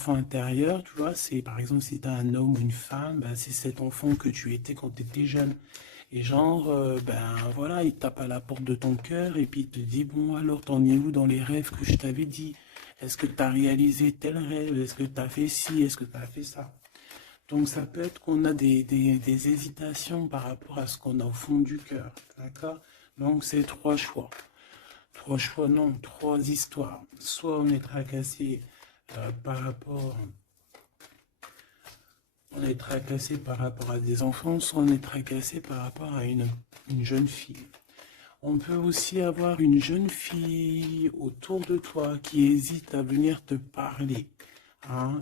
enfant intérieur, tu vois, c'est par exemple si tu as un homme ou une femme, ben, c'est cet enfant que tu étais quand tu étais jeune. Et genre, ben voilà, il tape à la porte de ton cœur et puis il te dit, bon alors t'en es où dans les rêves que je t'avais dit? Est-ce que tu as réalisé tel rêve? Est-ce que tu as fait ci? Est-ce que tu as fait ça? Donc ça peut être qu'on a des hésitations par rapport à ce qu'on a au fond du cœur, d'accord? Donc c'est trois choix. Trois choix, non, trois histoires. Soit on est tracassé par rapport on est tracassé par rapport à des enfants, soit on est tracassé par rapport à une jeune fille. On peut aussi avoir une jeune fille autour de toi qui hésite à venir te parler. Hein,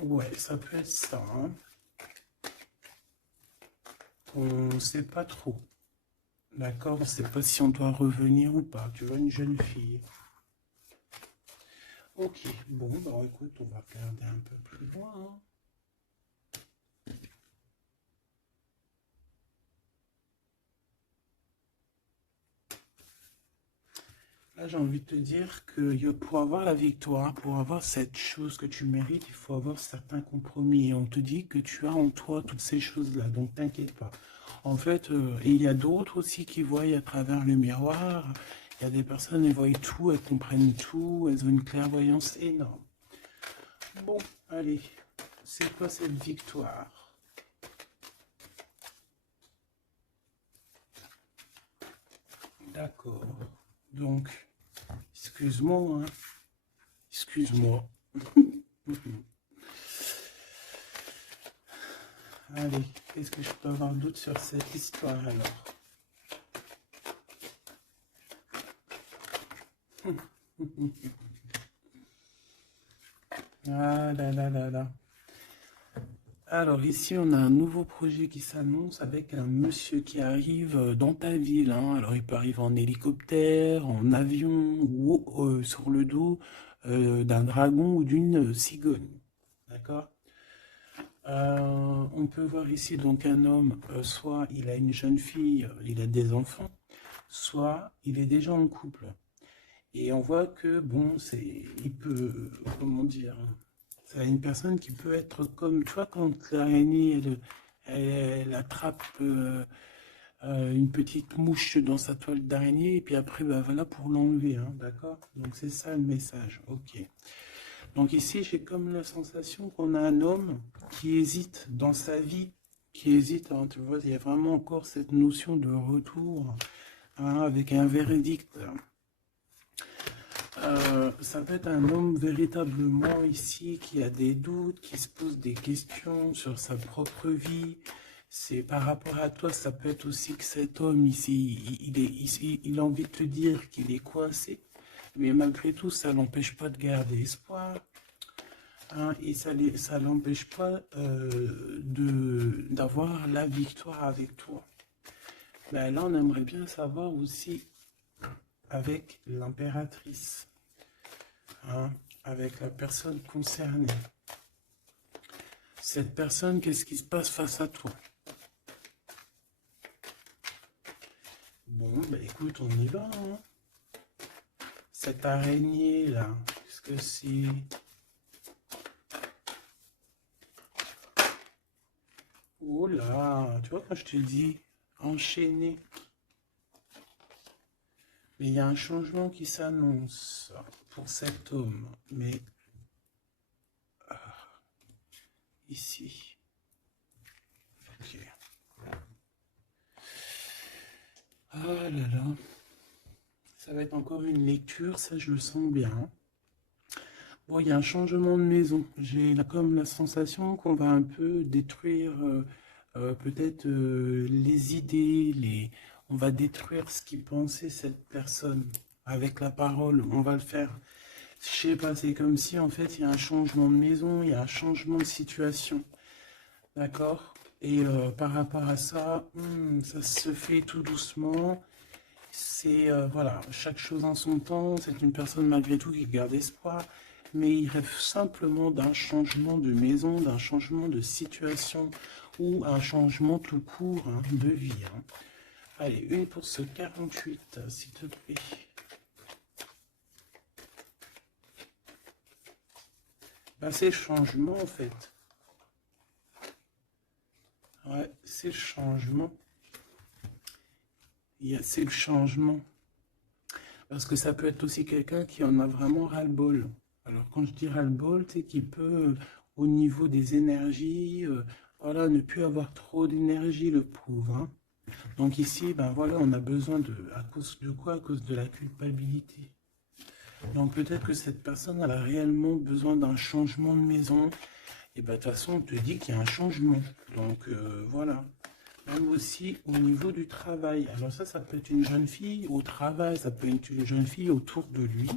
ouais, ça peut être ça. Hein. On ne sait pas trop. D'accord? On ne sait pas si on doit revenir ou pas. Tu vois, une jeune fille. Ok, bon, bah écoute, on va regarder un peu plus loin. Hein. Là, j'ai envie de te dire que pour avoir la victoire, pour avoir cette chose que tu mérites, il faut avoir certains compromis. Et on te dit que tu as en toi toutes ces choses-là, donc t'inquiète pas. En fait, et il y a d'autres aussi qui voient à travers le miroir. Il y a des personnes, elles voient tout, elles comprennent tout, elles ont une clairvoyance énorme. Bon, allez, c'est quoi cette victoire? D'accord. Donc, excuse-moi, hein. Excuse-moi. Allez, qu'est-ce que je peux avoir d'autre sur cette histoire alors? Ah là là là là. Alors ici, on a un nouveau projet qui s'annonce avec un monsieur qui arrive dans ta ville. Hein. Alors il peut arriver en hélicoptère, en avion ou sur le dos d'un dragon ou d'une cigogne. D'accord? On peut voir ici donc un homme, soit il a une jeune fille, il a des enfants, soit il est déjà en couple. Et on voit que, bon, il peut, comment dire, c'est une personne qui peut être comme, tu vois, quand l'araignée, elle attrape une petite mouche dans sa toile d'araignée, et puis après, bah, voilà pour l'enlever, hein, d'accord? Donc c'est ça le message, ok. Donc ici, j'ai comme la sensation qu'on a un homme qui hésite dans sa vie, qui hésite, hein, tu vois, il y a vraiment encore cette notion de retour, hein, avec un verdict. Ça peut être un homme véritablement ici qui a des doutes, qui se pose des questions sur sa propre vie. C'est par rapport à toi, ça peut être aussi que cet homme ici, il a envie de te dire qu'il est coincé, mais malgré tout, ça l'empêche pas de garder espoir. Hein, et ça l'empêche pas d'avoir la victoire avec toi. Ben là, on aimerait bien savoir aussi avec l'impératrice. Hein, avec la personne concernée. Cette personne, qu'est-ce qui se passe face à toi? Bon, bah écoute, on y va. Hein. Cette araignée là, qu'est-ce que c'est? Oh là, tu vois quand je te dis enchaîné. Mais il y a un changement qui s'annonce pour cet homme. Mais ici. Ok. Ah là là. Ça va être encore une lecture, ça je le sens bien. Bon, il y a un changement de maison. J'ai comme la sensation qu'on va un peu détruire peut-être les idées, on va détruire ce qui pensait cette personne avec la parole. On va le faire. Je sais pas, c'est comme si en fait il y a un changement de maison, il y a un changement de situation. D'accord? Et par rapport à ça, ça se fait tout doucement. C'est voilà, chaque chose en son temps. C'est une personne malgré tout qui garde espoir, mais il rêve simplement d'un changement de maison, d'un changement de situation ou un changement tout court hein, de vie. Hein. Allez, une pour ce 48, s'il te plaît. Ben, c'est le changement en fait. Ouais, c'est le changement. C'est le changement. Parce que ça peut être aussi quelqu'un qui en a vraiment ras-le-bol. Alors quand je dis ras-le-bol, c'est qu'il peut, au niveau des énergies, voilà, ne plus avoir trop d'énergie, le pauvre, hein. Donc ici, ben voilà, on a besoin de, à cause de quoi? À cause de la culpabilité. Donc peut-être que cette personne, elle a réellement besoin d'un changement de maison. Et ben de toute façon, on te dit qu'il y a un changement. Donc voilà. Même aussi au niveau du travail. Alors ça peut être une jeune fille au travail, ça peut être une jeune fille autour de lui.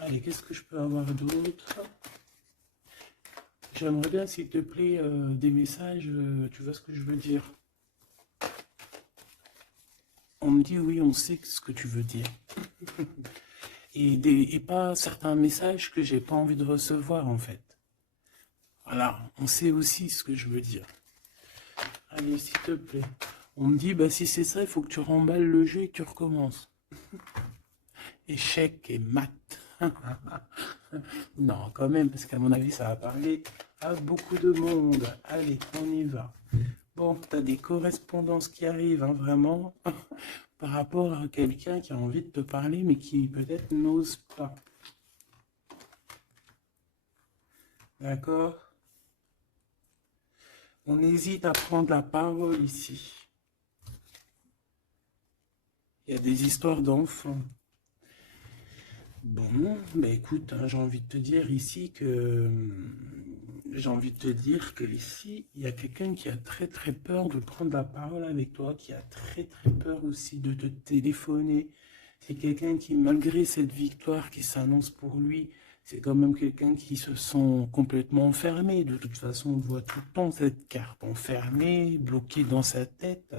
Allez, qu'est-ce que je peux avoir d'autre? J'aimerais bien, s'il te plaît, des messages, tu vois ce que je veux dire? On me dit oui, on sait ce que tu veux dire. Et pas certains messages que j'ai pas envie de recevoir, en fait. Voilà, on sait aussi ce que je veux dire. Allez, s'il te plaît. On me dit, bah si c'est ça, il faut que tu remballes le jeu et que tu recommences. Échec et mat. Non, quand même, parce qu'à mon avis, ça va parler à beaucoup de monde. Allez, on y va. Bon, tu as des correspondances qui arrivent, hein, vraiment, par rapport à quelqu'un qui a envie de te parler, mais qui peut-être n'ose pas. D'accord? On hésite à prendre la parole ici. Il y a des histoires d'enfants. Bon, bah écoute, hein, j'ai envie de te dire ici que ici, il y a quelqu'un qui a très très peur de prendre la parole avec toi, qui a très très peur aussi de te téléphoner. C'est quelqu'un qui, malgré cette victoire qui s'annonce pour lui, c'est quand même quelqu'un qui se sent complètement enfermé. De toute façon, on voit tout le temps cette carte enfermée, bloquée dans sa tête.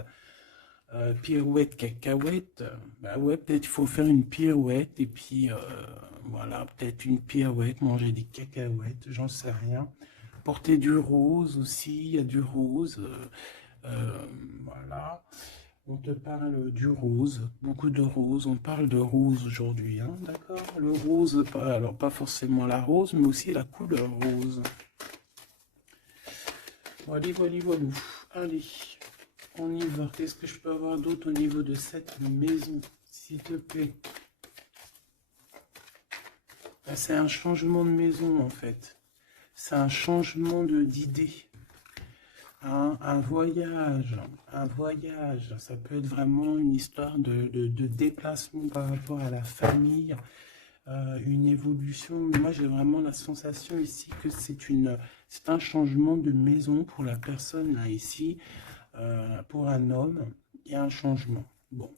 Pirouette, cacahuète, bah ouais, peut-être il faut faire une pirouette et puis voilà, peut-être une pirouette, manger des cacahuètes, j'en sais rien. Porter du rose aussi, il y a du rose, voilà. On te parle du rose, beaucoup de rose, on parle de rose aujourd'hui, hein, d'accord? Le rose, alors pas forcément la rose, mais aussi la couleur rose. Voilà, voilà, voilà. Allez. On y va. Qu'est-ce que je peux avoir d'autre au niveau de cette maison, s'il te plaît? C'est un changement de maison, en fait. C'est un changement d'idée. Hein, un voyage. Un voyage. Ça peut être vraiment une histoire de déplacement par rapport à la famille. Une évolution. Mais moi, j'ai vraiment la sensation ici que c'est un changement de maison pour la personne, là, ici. Pour un homme, il y a un changement. Bon.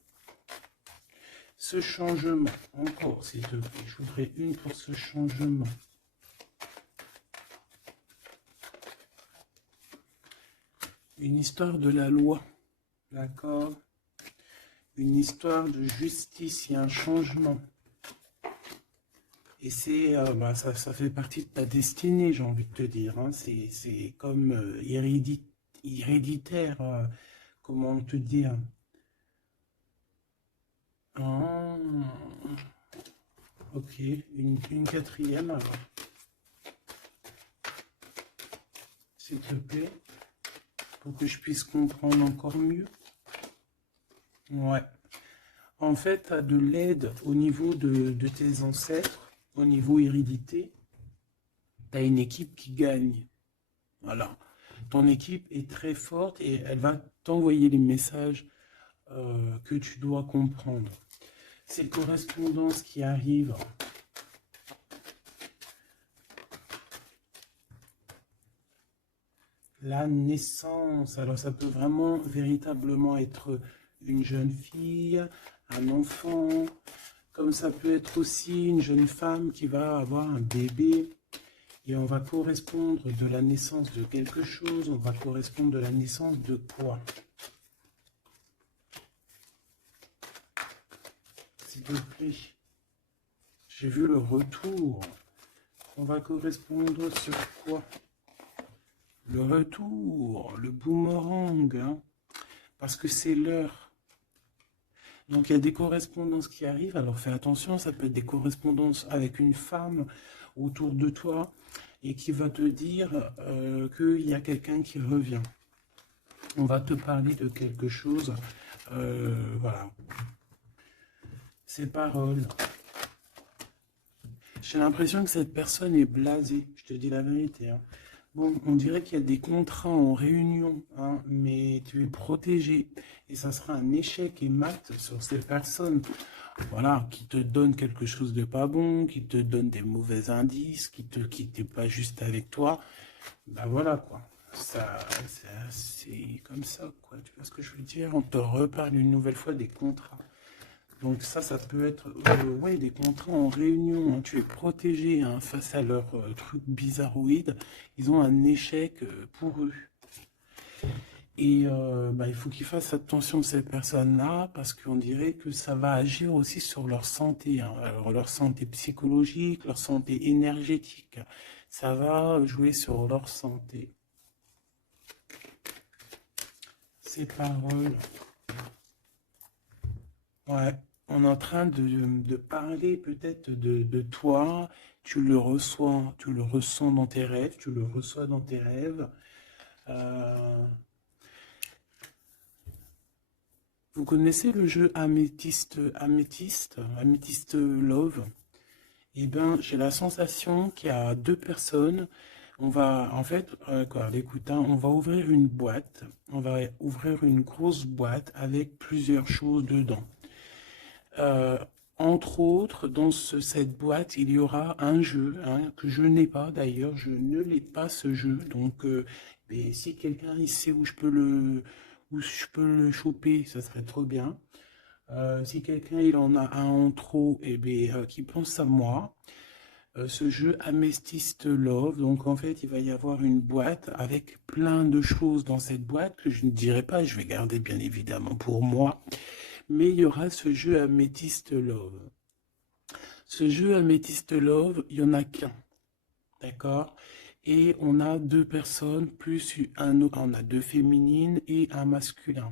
Ce changement, encore s'il te plaît, je voudrais une pour ce changement. Une histoire de la loi, d'accord? Une histoire de justice, il y a un changement. Et c'est, bah, ça fait partie de ta destinée, j'ai envie de te dire, hein. C'est comme héréditaire, comment te dire? Ah, ok, une quatrième alors, s'il te plaît, pour que je puisse comprendre encore mieux. Ouais. En fait, tu as de l'aide au niveau de tes ancêtres, au niveau hérédité. Tu as une équipe qui gagne. Voilà. Ton équipe est très forte et elle va t'envoyer les messages que tu dois comprendre. Ces correspondances qui arrivent. La naissance. Alors ça peut vraiment véritablement être une jeune fille, un enfant, comme ça peut être aussi une jeune femme qui va avoir un bébé. Et on va correspondre de la naissance de quelque chose, on va correspondre de la naissance de quoi? S'il te plaît. J'ai vu le retour. On va correspondre sur quoi? Le retour, le boomerang, hein, parce que c'est l'heure. Donc il y a des correspondances qui arrivent, alors fais attention, ça peut être des correspondances avec une femme autour de toi et qui va te dire qu'il y a quelqu'un qui revient. On va te parler de quelque chose. Voilà. Ces paroles. J'ai l'impression que cette personne est blasée. Je te dis la vérité. Hein. Bon, on dirait qu'il y a des contrats en réunion, hein, mais tu es protégé. Et ça sera un échec et mat sur ces personnes, voilà, qui te donnent quelque chose de pas bon, qui te donnent des mauvais indices, qui te quittent pas juste avec toi. Ben voilà, quoi. C'est comme ça, quoi. Tu vois ce que je veux dire? On te reparle une nouvelle fois des contrats. Donc ça peut être ouais, des contrats en réunion. Hein. Tu es protégé hein, face à leurs trucs bizarroïdes. Ils ont un échec pour eux. Et il faut qu'ils fassent attention ces personnes-là parce qu'on dirait que ça va agir aussi sur leur santé. Hein. Alors leur santé psychologique, leur santé énergétique. Ça va jouer sur leur santé. Ces paroles. Ouais. On est en train de parler peut-être de toi, tu le ressens dans tes rêves, tu le reçois dans tes rêves. Vous connaissez le jeu Améthyste Love? Eh bien, j'ai la sensation qu'il y a deux personnes. On va, en fait, écoute, hein, on va ouvrir une boîte. On va ouvrir une grosse boîte avec plusieurs choses dedans. Entre autres, dans cette boîte, il y aura un jeu hein, que je n'ai pas d'ailleurs, je ne l'ai pas ce jeu. Donc, mais si quelqu'un il sait où je peux le choper, ça serait trop bien. Si quelqu'un il en a un en trop, et bien, qui pense à moi. Ce jeu Amethyst Love, donc en fait, il va y avoir une boîte avec plein de choses dans cette boîte que je ne dirai pas, je vais garder bien évidemment pour moi. Mais il y aura ce jeu Amethyst Love. Ce jeu Amethyst Love, il n'y en a qu'un. D'accord? Et on a deux personnes, plus un autre. On a deux féminines et un masculin.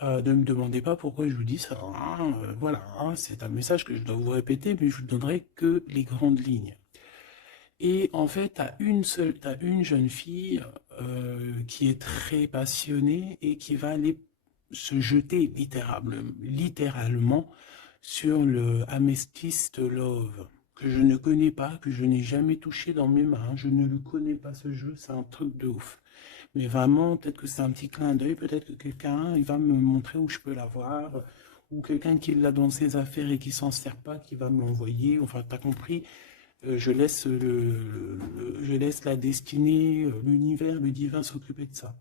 Ne me demandez pas pourquoi je vous dis ça. Hein, voilà, hein, c'est un message que je dois vous répéter, mais je vous donnerai que les grandes lignes. Et en fait, t'as une jeune fille qui est très passionnée et qui va aller se jeter littéralement sur le Amethyst Love, que je ne connais pas, que je n'ai jamais touché dans mes mains. Je ne le connais pas ce jeu, c'est un truc de ouf. Mais vraiment, peut-être que c'est un petit clin d'œil, peut-être que quelqu'un il va me montrer où je peux l'avoir, ou quelqu'un qui l'a dans ses affaires et qui s'en sert pas, qui va me l'envoyer. Enfin, t'as compris, je laisse la destinée, l'univers, le divin s'occuper de ça.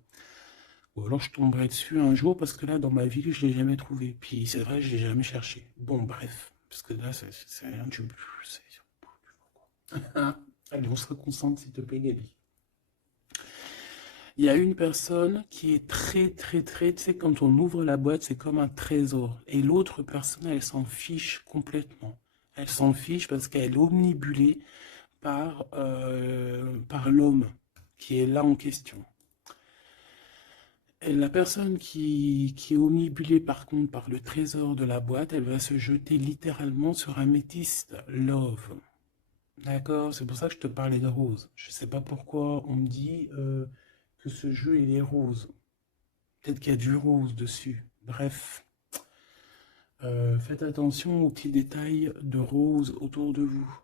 Ou alors je tomberai dessus un jour parce que là, dans ma vie, je ne l'ai jamais trouvé. Puis c'est vrai, je ne l'ai jamais cherché. Bon, bref, parce que là, c'est rien. Allez, on se reconcentre, s'il te plaît, Gabi. Il y a une personne qui est très, très, très, tu sais, quand on ouvre la boîte, c'est comme un trésor. Et l'autre personne, elle s'en fiche complètement. Elle s'en fiche parce qu'elle est omnibulée par l'homme qui est là en question. Et la personne qui est omnibulée par contre par le trésor de la boîte, elle va se jeter littéralement sur Amethyst Love. D'accord? C'est pour ça que je te parlais de rose. Je sais pas pourquoi on me dit que ce jeu il est rose. Peut-être qu'il y a du rose dessus. Bref. Faites attention aux petits détails de rose autour de vous.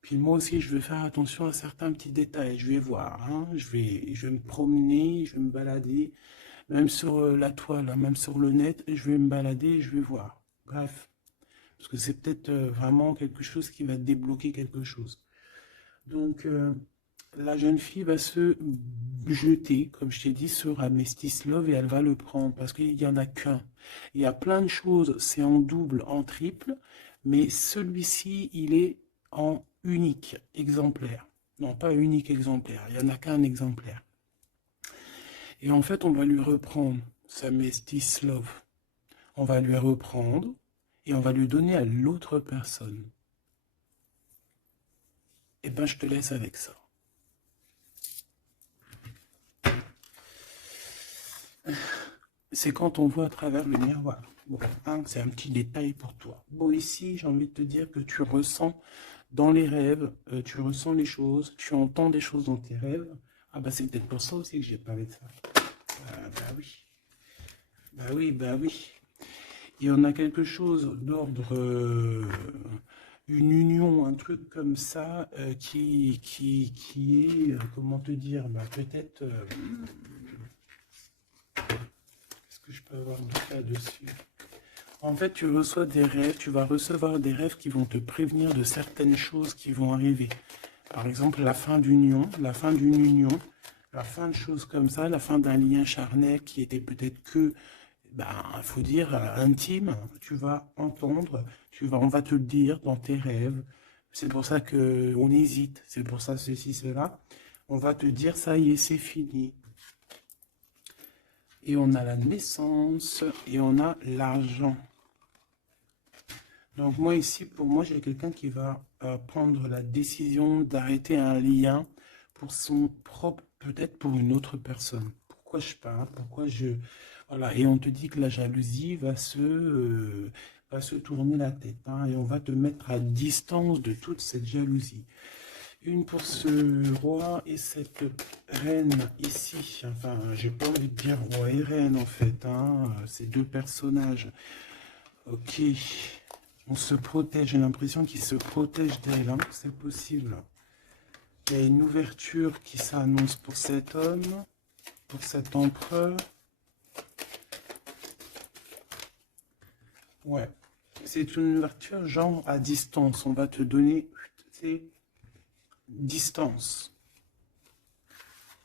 Puis moi aussi, je vais faire attention à certains petits détails. Je vais voir, hein. Je vais me promener, je vais me balader. Même sur la toile, hein, même sur le net, je vais me balader, je vais voir. Bref. Parce que c'est peut-être vraiment quelque chose qui va débloquer quelque chose. Donc, la jeune fille va se jeter, comme je t'ai dit, sur Amethyst Love et elle va le prendre parce qu'il n'y en a qu'un. Il y a plein de choses, c'est en double, en triple, mais celui-ci, il est en unique exemplaire. Non, pas unique exemplaire, il n'y en a qu'un exemplaire. Et en fait, on va lui reprendre sa Amethyst Love. On va lui reprendre et on va lui donner à l'autre personne. Et ben, je te laisse avec ça. C'est quand on voit à travers le miroir. Bon, hein, c'est un petit détail pour toi. Bon, ici, j'ai envie de te dire que tu ressens dans les rêves, tu ressens les choses, tu entends des choses dans tes rêves. Ah bah c'est peut-être pour ça aussi que j'ai parlé de ça. Bah oui. Bah oui, bah oui. Il y en a quelque chose d'ordre, une union, un truc comme ça, qui est, comment te dire, bah peut-être, qu'est-ce que je peux avoir d'autre là-dessus? En fait, tu reçois des rêves, tu vas recevoir des rêves qui vont te prévenir de certaines choses qui vont arriver. Par exemple, la fin d'une union, la fin de choses comme ça, la fin d'un lien charnel qui était peut-être que, ben, faut dire, intime. Tu vas entendre, on va te le dire dans tes rêves. C'est pour ça que on hésite, c'est pour ça ceci, cela. On va te dire, ça y est, c'est fini. Et on a la naissance et on a l'argent. Donc moi ici, pour moi, j'ai quelqu'un qui va prendre la décision d'arrêter un lien pour son propre, peut-être pour une autre personne. Pourquoi je parle, pourquoi je... Voilà, et on te dit que la jalousie va se tourner la tête, hein, et on va te mettre à distance de toute cette jalousie. Une pour ce roi et cette reine ici. Enfin, j'ai pas envie de dire roi et reine en fait, hein, ces deux personnages. Ok. On se protège, j'ai l'impression qu'il se protège d'elle, hein, c'est possible. Il y a une ouverture qui s'annonce pour cet homme, pour cet empereur. Ouais, c'est une ouverture genre à distance. On va te donner, c'est distance.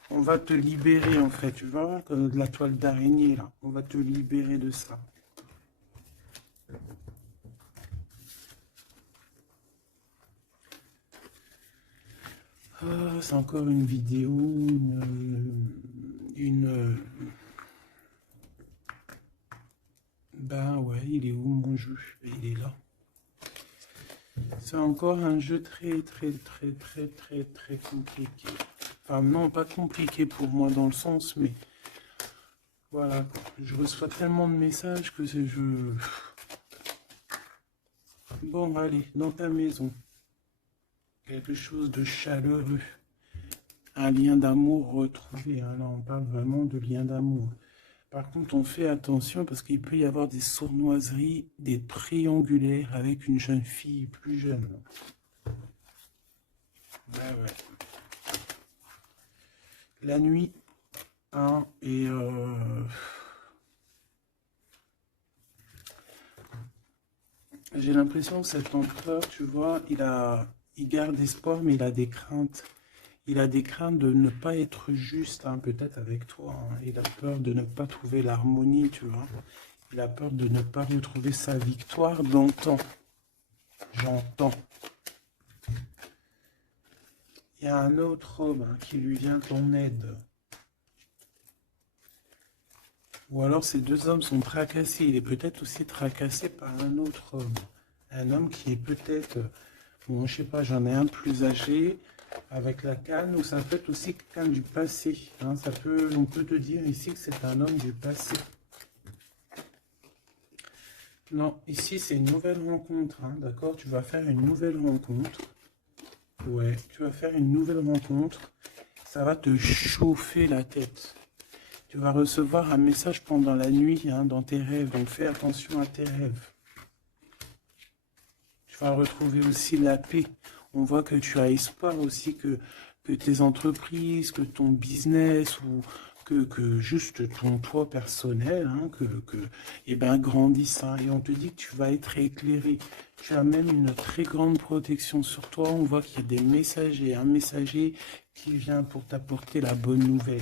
On va te libérer en fait, tu vois, comme de la toile d'araignée là. On va te libérer de ça. Ah, c'est encore une vidéo, Ben ouais, il est où mon jeu? Il est là. C'est encore un jeu très compliqué. Enfin non, pas compliqué pour moi dans le sens, mais voilà, je reçois tellement de messages que c'est je... Bon, allez, dans ta maison, quelque chose de chaleureux. Un lien d'amour retrouvé, hein. Là on parle vraiment de lien d'amour. Par contre, on fait attention parce qu'il peut y avoir des sournoiseries, des triangulaires avec une jeune fille plus jeune. Ouais. La nuit, hein, et j'ai l'impression que cet empereur, tu vois, il garde espoir, mais il a des craintes. Il a des craintes de ne pas être juste, hein, peut-être avec toi, hein. Il a peur de ne pas trouver l'harmonie, tu vois. Il a peur de ne pas retrouver sa victoire d'antan. J'entends. Il y a un autre homme, hein, qui lui vient en aide. Ou alors ces deux hommes sont tracassés. Il est peut-être aussi tracassé par un autre homme. Un homme qui est peut-être, bon, je sais pas, j'en ai un plus âgé, avec la canne, ou ça peut être aussi quelqu'un du passé, hein. On peut te dire ici que c'est un homme du passé. Non, ici c'est une nouvelle rencontre, hein, d'accord? Tu vas faire une nouvelle rencontre. Ouais, tu vas faire une nouvelle rencontre. Ça va te chauffer la tête. Tu vas recevoir un message pendant la nuit, hein, dans tes rêves. Donc fais attention à tes rêves. Tu vas retrouver aussi la paix. On voit que tu as espoir aussi que tes entreprises, que ton business ou que juste ton toi personnel, hein, eh ben, grandisse, hein. Et on te dit que tu vas être éclairé. Tu as même une très grande protection sur toi. On voit qu'il y a des messagers, un messager qui vient pour t'apporter la bonne nouvelle.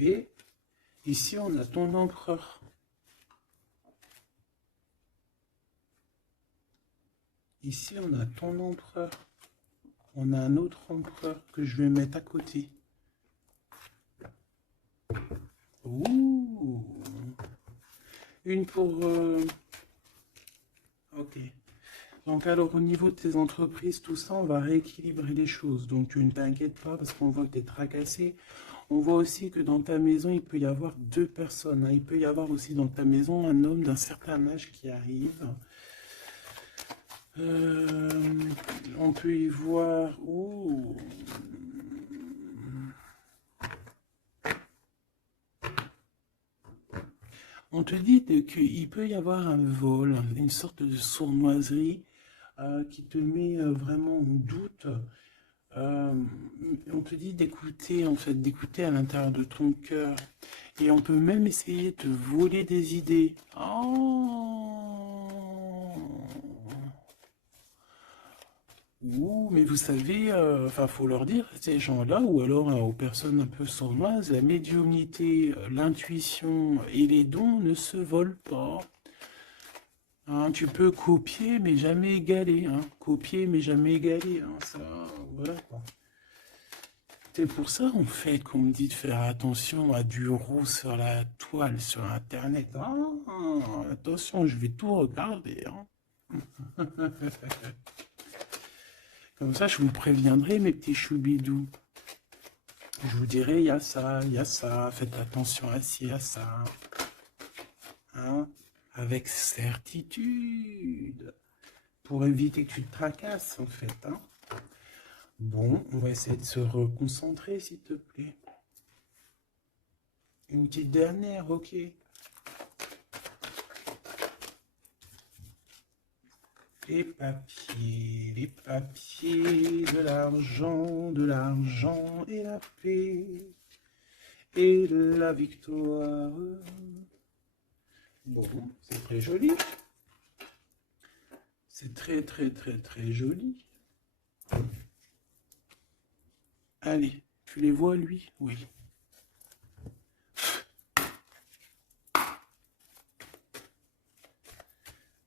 Et ici, on a ton empereur. Ici, on a ton empereur. On a un autre empereur que je vais mettre à côté. Ouh. Une pour... Ok. Donc alors, au niveau de tes entreprises, tout ça, on va rééquilibrer les choses. Donc tu ne t'inquiètes pas parce qu'on voit que tu es tracassé. On voit aussi que dans ta maison, il peut y avoir deux personnes, hein. Il peut y avoir aussi dans ta maison un homme d'un certain âge qui arrive. On peut y voir... Oh. On te dit qu'il peut y avoir un vol, une sorte de sournoiserie qui te met vraiment en doute. On te dit d'écouter, en fait, d'écouter à l'intérieur de ton cœur. Et on peut même essayer de te voler des idées. Oh. Ouh, mais vous savez, enfin, faut leur dire, ces gens-là, ou alors aux personnes un peu sournoises, la médiumnité, l'intuition et les dons ne se volent pas. Hein, tu peux copier, mais jamais égaler. Hein. Copier, mais jamais égaler. Hein, ça, voilà quoi. C'est pour ça, en fait, qu'on me dit de faire attention à du roux sur la toile, sur Internet. Ah, attention, je vais tout regarder. Hein. Comme ça, je vous préviendrai, mes petits choubidous. Je vous dirai, il y a ça, faites attention à ci, à ça. Hein, avec certitude. Pour éviter que tu te tracasses, en fait. Hein. Bon, on va essayer de se reconcentrer, s'il te plaît. Une petite dernière, ok. Les papiers de l'argent et la paix et la victoire. Bon, c'est très joli. C'est très, très, très, très joli. Allez, tu les vois, lui? Oui.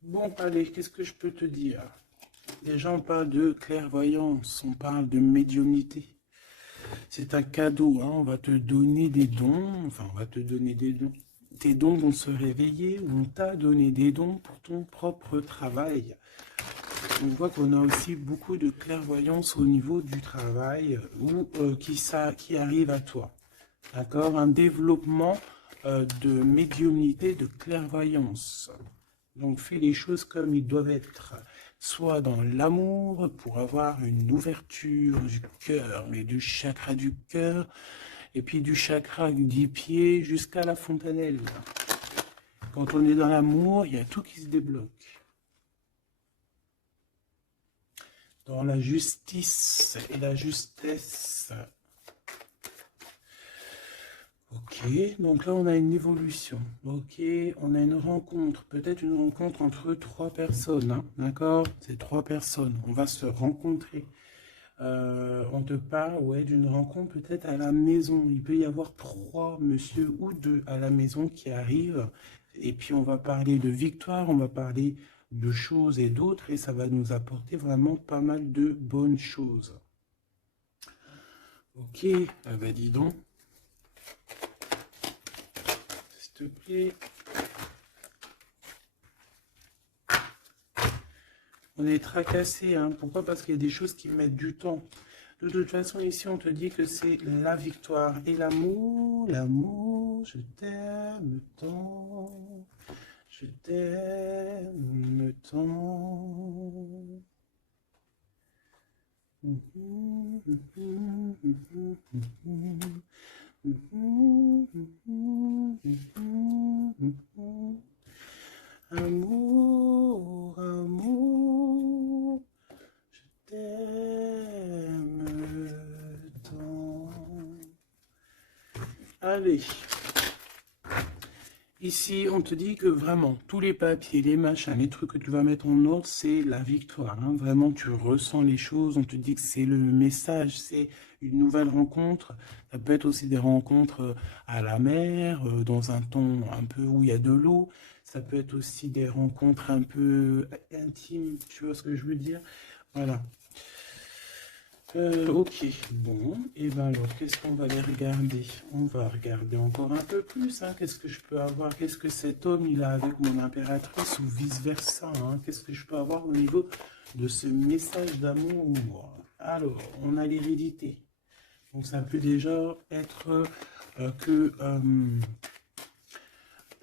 Bon, allez, qu'est-ce que je peux te dire? Déjà, on parle de clairvoyance, on parle de médiumnité. C'est un cadeau, hein, on va te donner des dons, enfin, on va te donner des dons. Tes dons vont se réveiller, on t'a donné des dons pour ton propre travail. On voit qu'on a aussi beaucoup de clairvoyance au niveau du travail ou qui arrive à toi. D'accord? Un développement de médiumnité, de clairvoyance. Donc fais les choses comme ils doivent être. Soit dans l'amour, pour avoir une ouverture du cœur, mais du chakra du cœur, et puis du chakra du pied jusqu'à la fontanelle. Quand on est dans l'amour, il y a tout qui se débloque. Dans la justice et la justesse. Ok, donc là on a une évolution. Ok, on a une rencontre, peut-être une rencontre entre trois personnes, hein, d'accord? C'est trois personnes, on va se rencontrer. On te parle, ouais, d'une rencontre peut-être à la maison. Il peut y avoir trois monsieur ou deux à la maison qui arrivent. Et puis on va parler de victoire, on va parler de choses et d'autres, et ça va nous apporter vraiment pas mal de bonnes choses. Ok, ah bah dis donc. S'il te plaît. On est tracassé, hein. Pourquoi? Parce qu'il y a des choses qui mettent du temps. De toute façon, ici, on te dit que c'est la victoire et l'amour. L'amour, je t'aime tant. Je t'aime tant. Amour, amour, je t'aime tant. Allez. Ici, on te dit que vraiment, tous les papiers, les machins, les trucs que tu vas mettre en ordre, c'est la victoire. Hein. Vraiment, tu ressens les choses. On te dit que c'est le message, c'est une nouvelle rencontre. Ça peut être aussi des rencontres à la mer, dans un ton un peu où il y a de l'eau. Ça peut être aussi des rencontres un peu intimes, tu vois ce que je veux dire? Voilà. Ok, bon, et ben alors, qu'est-ce qu'on va aller regarder? On va regarder encore un peu plus, hein. Qu'est-ce que je peux avoir? Qu'est-ce que cet homme, il a avec mon impératrice ou vice-versa, hein? Qu'est-ce que je peux avoir au niveau de ce message d'amour? Alors, on a l'hérédité. Donc ça peut déjà être que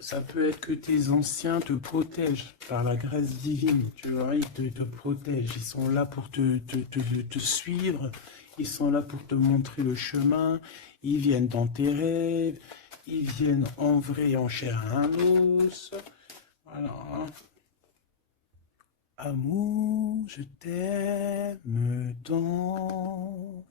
ça peut être que tes anciens te protègent par la grâce divine, tu vois, ils te protègent, ils sont là pour te suivre, ils sont là pour te montrer le chemin, ils viennent dans tes rêves, ils viennent en vrai, en chair et en os. Voilà. Amour, je t'aime tant.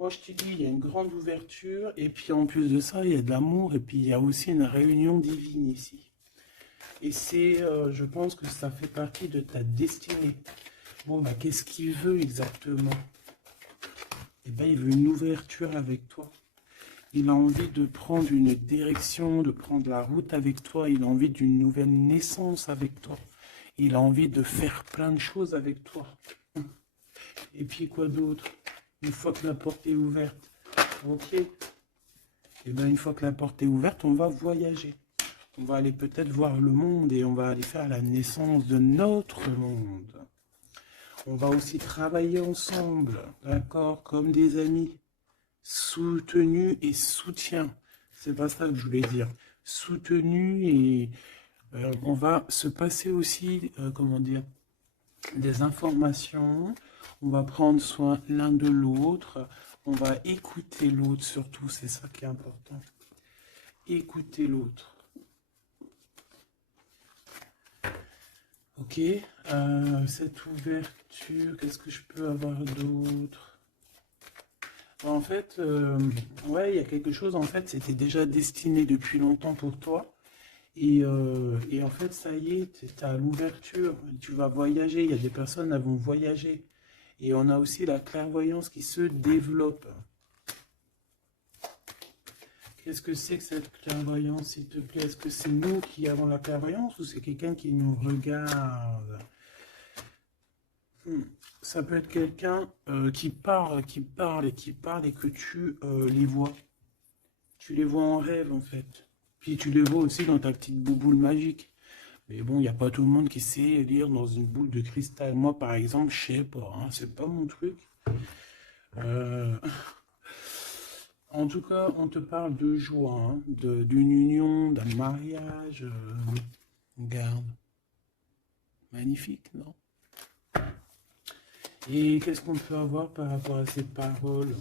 Moi, je te dis, il y a une grande ouverture, et puis en plus de ça, il y a de l'amour, et puis il y a aussi une réunion divine ici. Et c'est, je pense que ça fait partie de ta destinée. Bon, bah, qu'est-ce qu'il veut exactement? Eh bien, il veut une ouverture avec toi. Il a envie de prendre une direction, de prendre la route avec toi. Il a envie d'une nouvelle naissance avec toi. Il a envie de faire plein de choses avec toi. Et puis, quoi d'autre? Une fois que la porte est ouverte, ok. Et bien, une fois que la porte est ouverte, on va voyager. On va aller peut-être voir le monde et on va aller faire la naissance de notre monde. On va aussi travailler ensemble, d'accord, comme des amis, soutenus et soutien. C'est pas ça que je voulais dire. Soutenus et on va se passer aussi, comment dire, des informations. On va prendre soin l'un de l'autre. On va écouter l'autre surtout, c'est ça qui est important. Écouter l'autre. Ok, cette ouverture, qu'est-ce que je peux avoir d'autre? En fait, ouais, il y a quelque chose, en fait, c'était déjà destiné depuis longtemps pour toi. Et en fait, ça y est, tu as l'ouverture, tu vas voyager, il y a des personnes qui vont voyager. Et on a aussi la clairvoyance qui se développe. Qu'est-ce que c'est que cette clairvoyance, s'il te plaît? Est-ce que c'est nous qui avons la clairvoyance ou c'est quelqu'un qui nous regarde? Ça peut être quelqu'un qui parle et que tu les vois. Tu les vois en rêve, en fait. Puis tu les vois aussi dans ta petite bouboule magique. Mais bon, il n'y a pas tout le monde qui sait lire dans une boule de cristal. Moi, par exemple, je sais pas, hein, c'est pas mon truc. Euh, En tout cas, on te parle de joie, hein, d'une union, d'un mariage. Regarde. Magnifique, non? Et qu'est-ce qu'on peut avoir par rapport à ces paroles?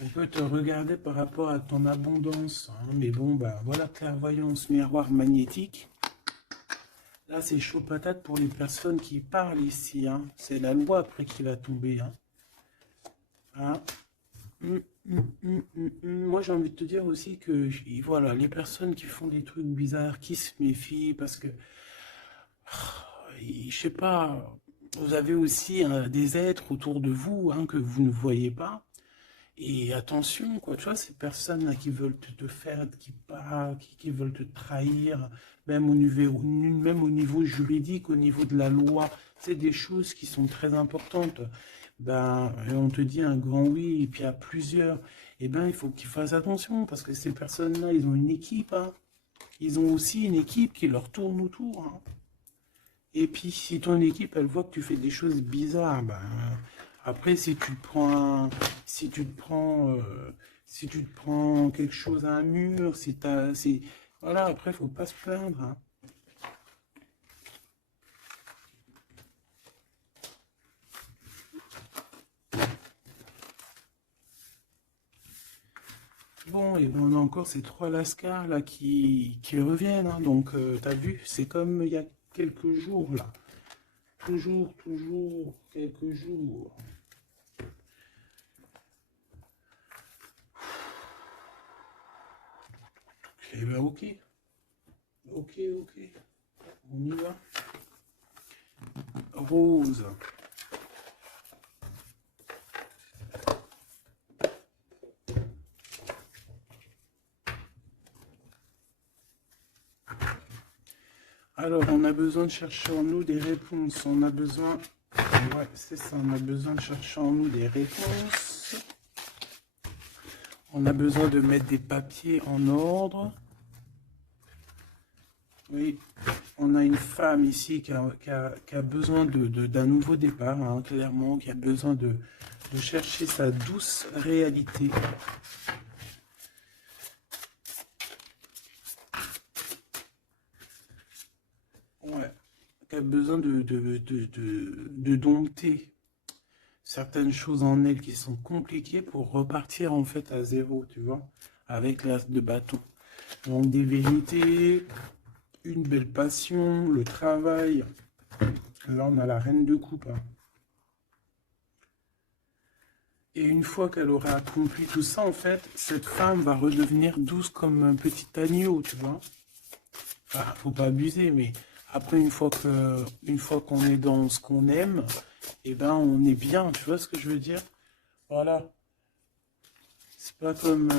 On peut te regarder par rapport à ton abondance, hein, mais bon, bah voilà, clairvoyance, miroir magnétique. Là, c'est chaud patate pour les personnes qui parlent ici, hein. C'est la loi après qui va tomber, hein. Hein. Moi, j'ai envie de te dire aussi que, voilà, les personnes qui font des trucs bizarres, qui se méfient, parce que, je sais pas, vous avez aussi des êtres autour de vous, hein, que vous ne voyez pas. Et attention, quoi, tu vois, ces personnes-là qui veulent te faire, qui parlent, qui veulent te trahir, même au niveau juridique, au niveau de la loi, c'est des choses qui sont très importantes. Ben, on te dit un grand oui, et puis à plusieurs, eh ben, il faut qu'ils fassent attention, parce que ces personnes-là, ils ont une équipe, hein. Ils ont aussi une équipe qui leur tourne autour, hein. Et puis, si ton équipe, elle voit que tu fais des choses bizarres, ben, après, si tu te prends, si tu te prends quelque chose à un mur, voilà, après, faut pas se plaindre, hein. Bon, et ben on a encore ces trois lascars là qui reviennent, hein. Donc, t'as vu, c'est comme il y a quelques jours là. Toujours, quelques jours. Eh ben ok, ok. On y va. Rose. Alors, on a besoin de chercher en nous des réponses. On a besoin... Ouais, c'est ça, on a besoin de chercher en nous des réponses. On a besoin de mettre des papiers en ordre. Oui, on a une femme ici qui a besoin d'un nouveau départ, hein, clairement, qui a besoin de chercher sa douce réalité. Ouais, qui a besoin de dompter certaines choses en elle qui sont compliquées pour repartir en fait à zéro, tu vois, avec l'as de bâton. Donc des vérités, une belle passion, le travail. Là, on a la reine de coupe. Hein. Et une fois qu'elle aura accompli tout ça, en fait, cette femme va redevenir douce comme un petit agneau, tu vois. Enfin, faut pas abuser, mais après, une fois qu'on est dans ce qu'on aime, eh ben, on est bien, tu vois ce que je veux dire? Voilà. C'est pas comme...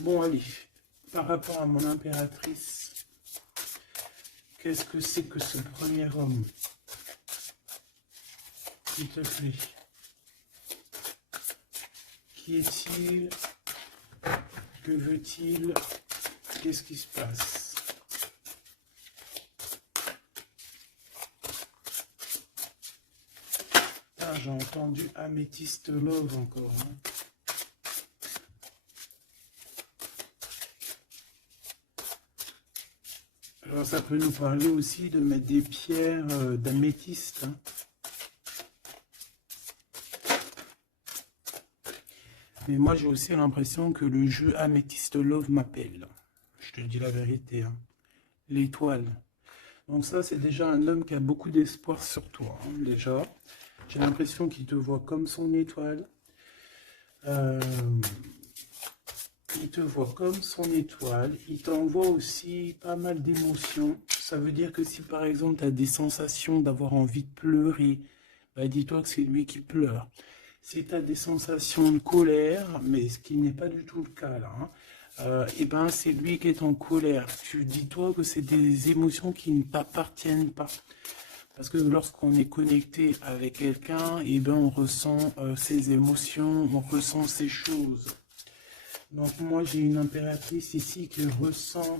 Bon, allez, par rapport à mon impératrice, qu'est-ce que c'est que ce premier homme? S'il te plaît. Qui est-il? Que veut-il? Qu'est-ce qui se passe? Ah, j'ai entendu Améthyste Love encore. Hein. Alors ça peut nous parler aussi de mettre des pierres d'améthyste. Hein. Mais moi j'ai aussi l'impression que le jeu Améthyste Love m'appelle. Je te dis la vérité. Hein. L'étoile. Donc ça c'est déjà un homme qui a beaucoup d'espoir sur toi. Hein, déjà. J'ai l'impression qu'il te voit comme son étoile. Il te voit comme son étoile. Il t'envoie aussi pas mal d'émotions. Ça veut dire que si par exemple tu as des sensations d'avoir envie de pleurer, bah, dis-toi que c'est lui qui pleure. Si tu as des sensations de colère, mais ce qui n'est pas du tout le cas là, hein, et ben c'est lui qui est en colère. Tu dis-toi que c'est des émotions qui ne t'appartiennent pas. Parce que lorsqu'on est connecté avec quelqu'un, et ben on ressent ses émotions, on ressent ces choses. Donc moi j'ai une impératrice ici qui ressent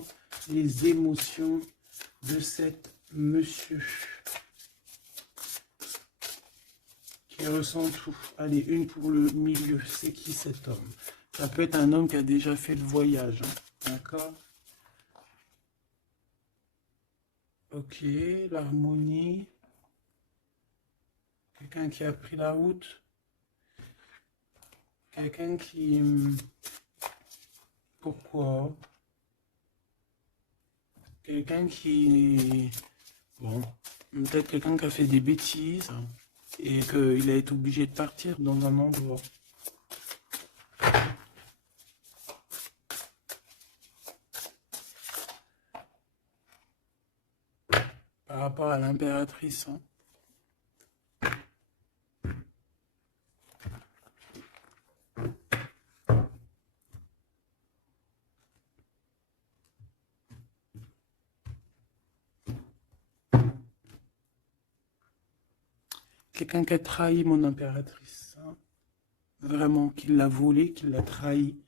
les émotions de cet monsieur. Qui ressent tout. Allez, une pour le milieu. C'est qui cet homme? Ça peut être un homme qui a déjà fait le voyage. Hein. D'accord? Ok, l'harmonie. Quelqu'un qui a pris la route. Quelqu'un qui... Pourquoi? Quelqu'un qui... Bon, peut-être quelqu'un qui a fait des bêtises et qu'il a été obligé de partir dans un endroit. Par rapport à l'impératrice. Hein. Quelqu'un qui a trahi mon impératrice. Hein. Vraiment, qui l'a volé, qui l'a trahi.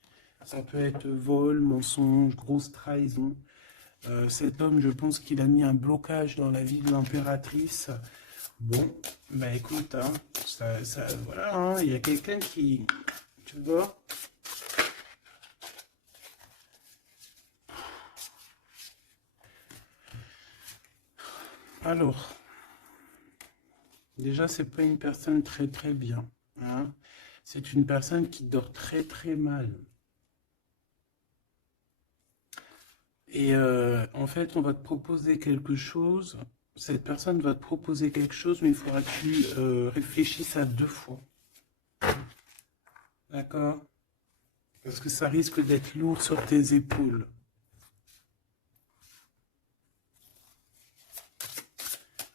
Ça peut être vol, mensonge, grosse trahison. Cet homme, je pense qu'il a mis un blocage dans la vie de l'impératrice. Bon, bah écoute, hein, voilà, hein, il y a quelqu'un qui, tu vois, alors, déjà, c'est pas une personne très très bien, hein. C'est une personne qui dort très très mal. Et en fait, on va te proposer quelque chose. Cette personne va te proposer quelque chose, mais il faudra que tu réfléchisses à 2 fois. D'accord? Parce que ça risque d'être lourd sur tes épaules.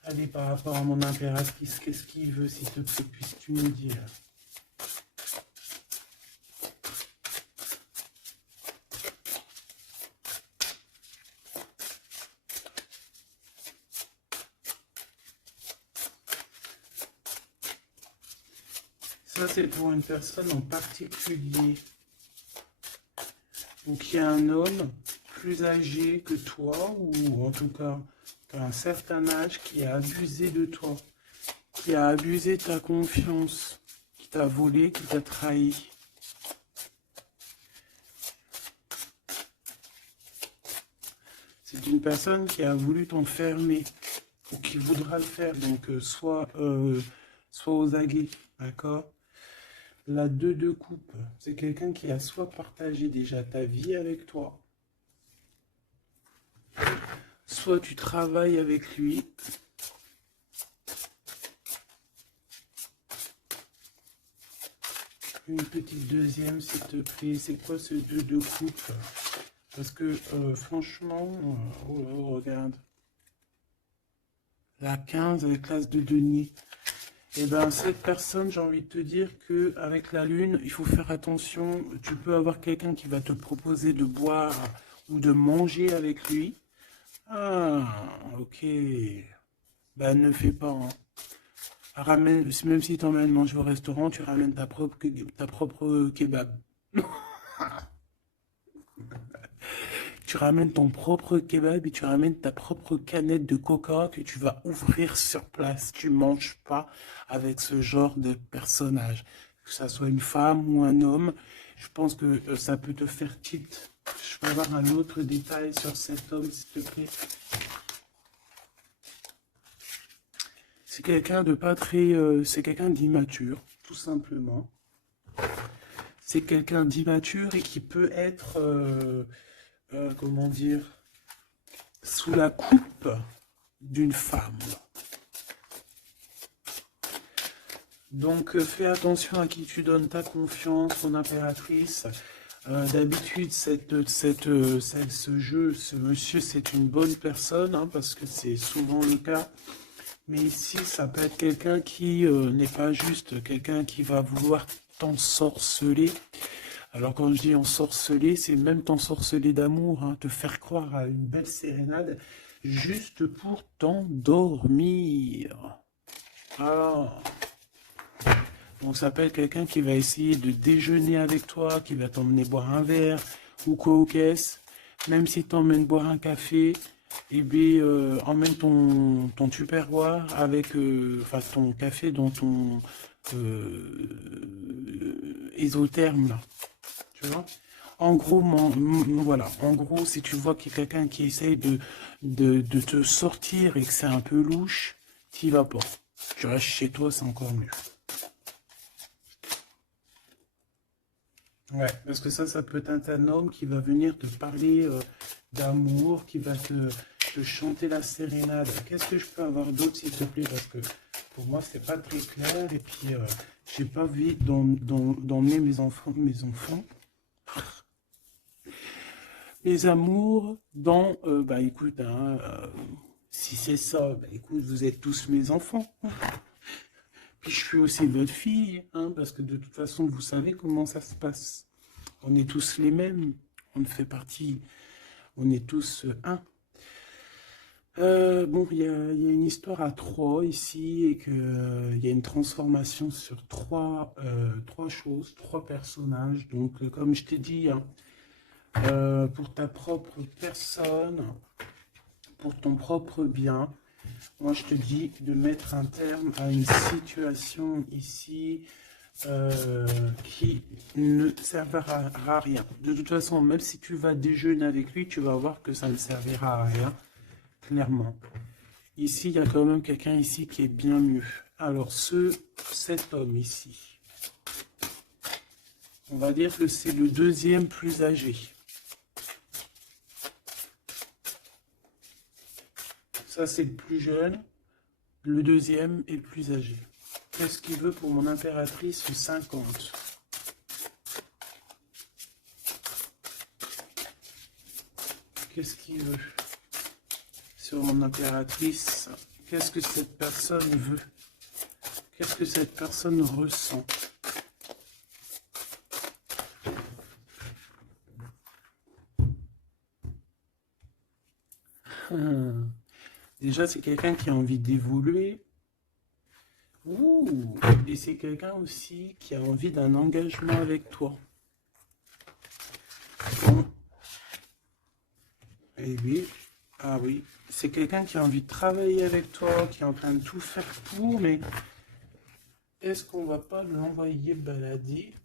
Allez, par rapport à mon impératrice, qu'est-ce qu'il veut, s'il te plaît, puisses-tu me dire? Ça, c'est pour une personne en particulier. Donc, il y a un homme plus âgé que toi, ou en tout cas, tu as un certain âge qui a abusé de toi. qui a abusé de ta confiance, qui t'a volé, qui t'a trahi. C'est une personne qui a voulu t'enfermer, ou qui voudra le faire, donc soit aux aguets, d'accord? La 2 de coupe, c'est quelqu'un qui a soit partagé déjà ta vie avec toi, soit tu travailles avec lui. Une petite deuxième, s'il te plaît. C'est quoi ce 2 de coupe? Parce que franchement, regarde. La 15 avec l'as de denier. Et ben cette personne, j'ai envie de te dire que avec la lune, il faut faire attention. Tu peux avoir quelqu'un qui va te proposer de boire ou de manger avec lui. Ah, ok. Ben ne fais pas. Hein. Ramène, même si tu emmènes manger au restaurant, tu ramènes ta propre kebab. Tu ramènes ton propre kebab et tu ramènes ta propre canette de coca que tu vas ouvrir sur place. Tu manges pas avec ce genre de personnage. Que ça soit une femme ou un homme, je pense que ça peut te faire tilt. Je peux avoir un autre détail sur cet homme, s'il te plaît. C'est quelqu'un de pas très... c'est quelqu'un d'immature, tout simplement. C'est quelqu'un d'immature et qui peut être... comment dire, sous la coupe d'une femme. Donc fais attention à qui tu donnes ta confiance, ton impératrice. D'habitude, ce monsieur, c'est une bonne personne, hein, parce que c'est souvent le cas. Mais ici, ça peut être quelqu'un qui n'est pas juste quelqu'un qui va vouloir t'ensorceler. Alors quand je dis ensorceler, c'est même t'ensorceler d'amour, hein, te faire croire à une belle sérénade, juste pour t'endormir. Ah. Donc ça peut être quelqu'un qui va essayer de déjeuner avec toi, qui va t'emmener boire un verre, ou quoi aux caisses. Même si t'emmènes boire un café, eh bien, emmène ton tupperware avec, enfin ton café dans ton isotherme là. Tu vois? En gros, voilà. En gros, si tu vois qu'il y a quelqu'un qui essaye de te sortir et que c'est un peu louche, t'y vas pas. Tu restes chez toi, c'est encore mieux. Ouais, parce que ça peut être un homme qui va venir te parler d'amour, qui va te chanter la sérénade. Qu'est-ce que je peux avoir d'autre, s'il te plaît? Parce que pour moi, c'est pas très clair. Et puis, j'ai pas envie d'emmener mes enfants, mes amours dans, bah écoute, hein, si c'est ça, bah écoute, vous êtes tous mes enfants. Puis je suis aussi votre fille, hein, parce que de toute façon, vous savez comment ça se passe. On est tous les mêmes, on fait partie, on est tous un. Bon, il y a une histoire à 3 ici, et qu'il y a une transformation sur trois choses, 3 personnages. Donc, comme je t'ai dit, hein, pour ta propre personne, pour ton propre bien, moi je te dis de mettre un terme à une situation ici qui ne servira à rien. De toute façon, même si tu vas déjeuner avec lui, tu vas voir que ça ne servira à rien, clairement. Ici, il y a quand même quelqu'un ici qui est bien mieux. Alors, cet homme ici, on va dire que c'est le deuxième plus âgé. Ça, c'est le plus jeune. Le deuxième est le plus âgé. Qu'est-ce qu'il veut pour mon impératrice 50? Qu'est-ce qu'il veut sur mon impératrice? Qu'est-ce que cette personne veut? Qu'est-ce que cette personne ressent? Déjà, c'est quelqu'un qui a envie d'évoluer. Ouh, et c'est quelqu'un aussi qui a envie d'un engagement avec toi. Bon. Et oui, Ah oui, c'est quelqu'un qui a envie de travailler avec toi, qui est en train de tout faire pour, mais est-ce qu'on va pas l'envoyer balader?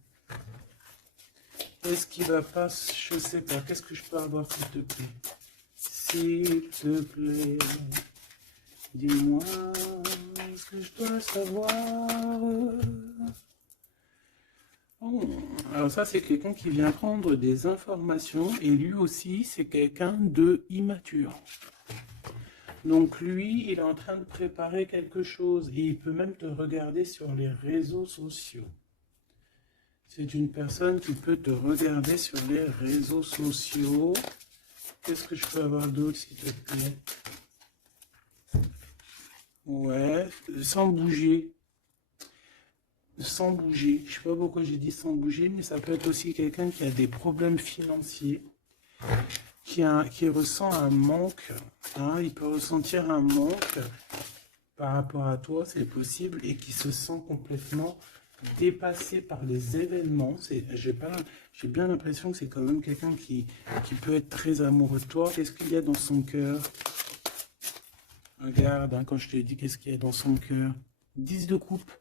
Est-ce qu'il va pas, je sais pas, qu'est-ce que je peux avoir s'il te plaît? S'il te plaît, dis-moi ce que je dois savoir. Oh, alors ça, c'est quelqu'un qui vient prendre des informations et lui aussi, c'est quelqu'un de immature. Donc lui, il est en train de préparer quelque chose et il peut même te regarder sur les réseaux sociaux. C'est une personne qui peut te regarder sur les réseaux sociaux. Qu'est-ce que je peux avoir d'autre, s'il te plaît? Ouais, sans bouger. Sans bouger. Je sais pas pourquoi j'ai dit sans bouger, mais ça peut être aussi quelqu'un qui a des problèmes financiers, qui ressent un manque. Hein, il peut ressentir un manque par rapport à toi, c'est possible, et qui se sent complètement dépassé par les événements. J'ai bien l'impression que c'est quand même quelqu'un qui peut être très amoureux de toi. Qu'est-ce qu'il y a dans son cœur? Regarde, hein, quand je te dis qu'est-ce qu'il y a dans son cœur. 10 de coupe.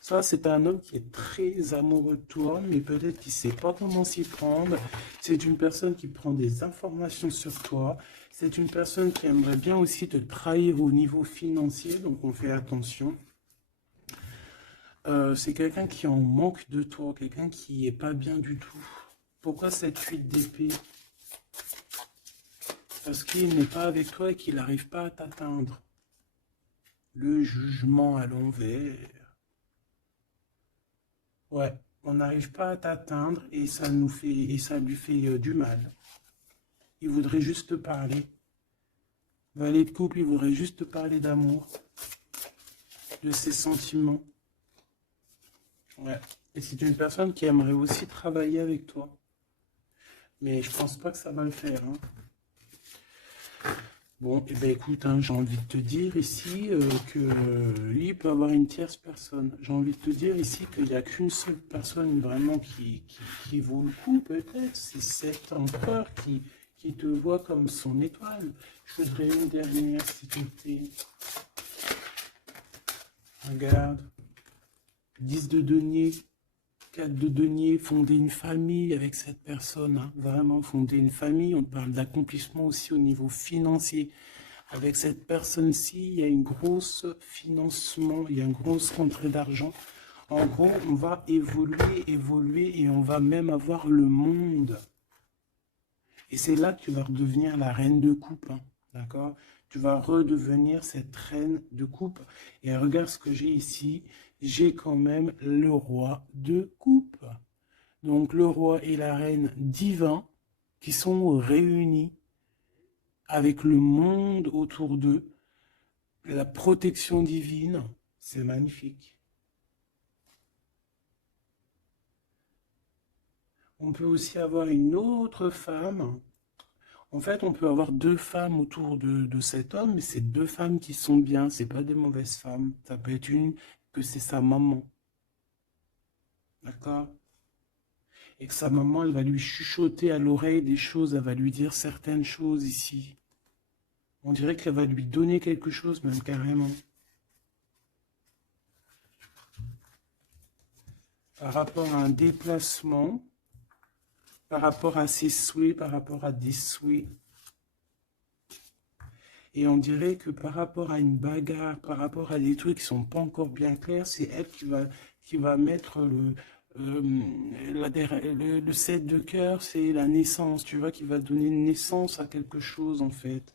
Ça, c'est un homme qui est très amoureux de toi, mais peut-être qu'il ne sait pas comment s'y prendre. C'est une personne qui prend des informations sur toi. C'est une personne qui aimerait bien aussi te trahir au niveau financier, donc on fait attention. C'est quelqu'un qui en manque de toi, quelqu'un qui est pas bien du tout. Pourquoi cette fuite d'épée? Parce qu'il n'est pas avec toi et qu'il n'arrive pas à t'atteindre. Le jugement à l'envers. Ouais, on n'arrive pas à t'atteindre et ça lui fait du mal. Il voudrait juste te parler. Valet de couple, il voudrait juste te parler d'amour, de ses sentiments. Ouais. Et c'est une personne qui aimerait aussi travailler avec toi. Mais je pense pas que ça va le faire, hein. Bon, et ben écoute, hein, j'ai envie de te dire ici que lui il peut avoir une tierce personne. J'ai envie de te dire ici qu'il n'y a qu'une seule personne vraiment qui vaut le coup, peut-être. C'est cet empereur qui te voit comme son étoile. Je voudrais une dernière, s'il te plaît. Regarde. 10 de denier, 4 de denier, fonder une famille avec cette personne. Hein. Vraiment, fonder une famille. On parle d'accomplissement aussi au niveau financier. Avec cette personne-ci, il y a une grosse financement, il y a une grosse rentrée d'argent. En gros, on va évoluer et on va même avoir le monde. Et c'est là que tu vas redevenir la reine de coupe, hein, d'accord? Tu vas redevenir cette reine de coupe. Et regarde ce que j'ai ici. J'ai quand même le roi de coupe. Donc le roi et la reine divins qui sont réunis avec le monde autour d'eux. La protection divine, c'est magnifique. On peut aussi avoir une autre femme. En fait, on peut avoir deux femmes autour de cet homme, mais c'est deux femmes qui sont bien, c'est pas des mauvaises femmes. Ça peut être une que c'est sa maman, d'accord? Et que sa maman, elle va lui chuchoter à l'oreille des choses, elle va lui dire certaines choses ici. On dirait qu'elle va lui donner quelque chose, même carrément. Par rapport à un déplacement, par rapport à ses souhaits, par rapport à des souhaits. Et on dirait que par rapport à une bagarre, par rapport à des trucs qui sont pas encore bien clairs, c'est elle qui va mettre le 7 de cœur, c'est la naissance, tu vois, qui va donner naissance à quelque chose, en fait.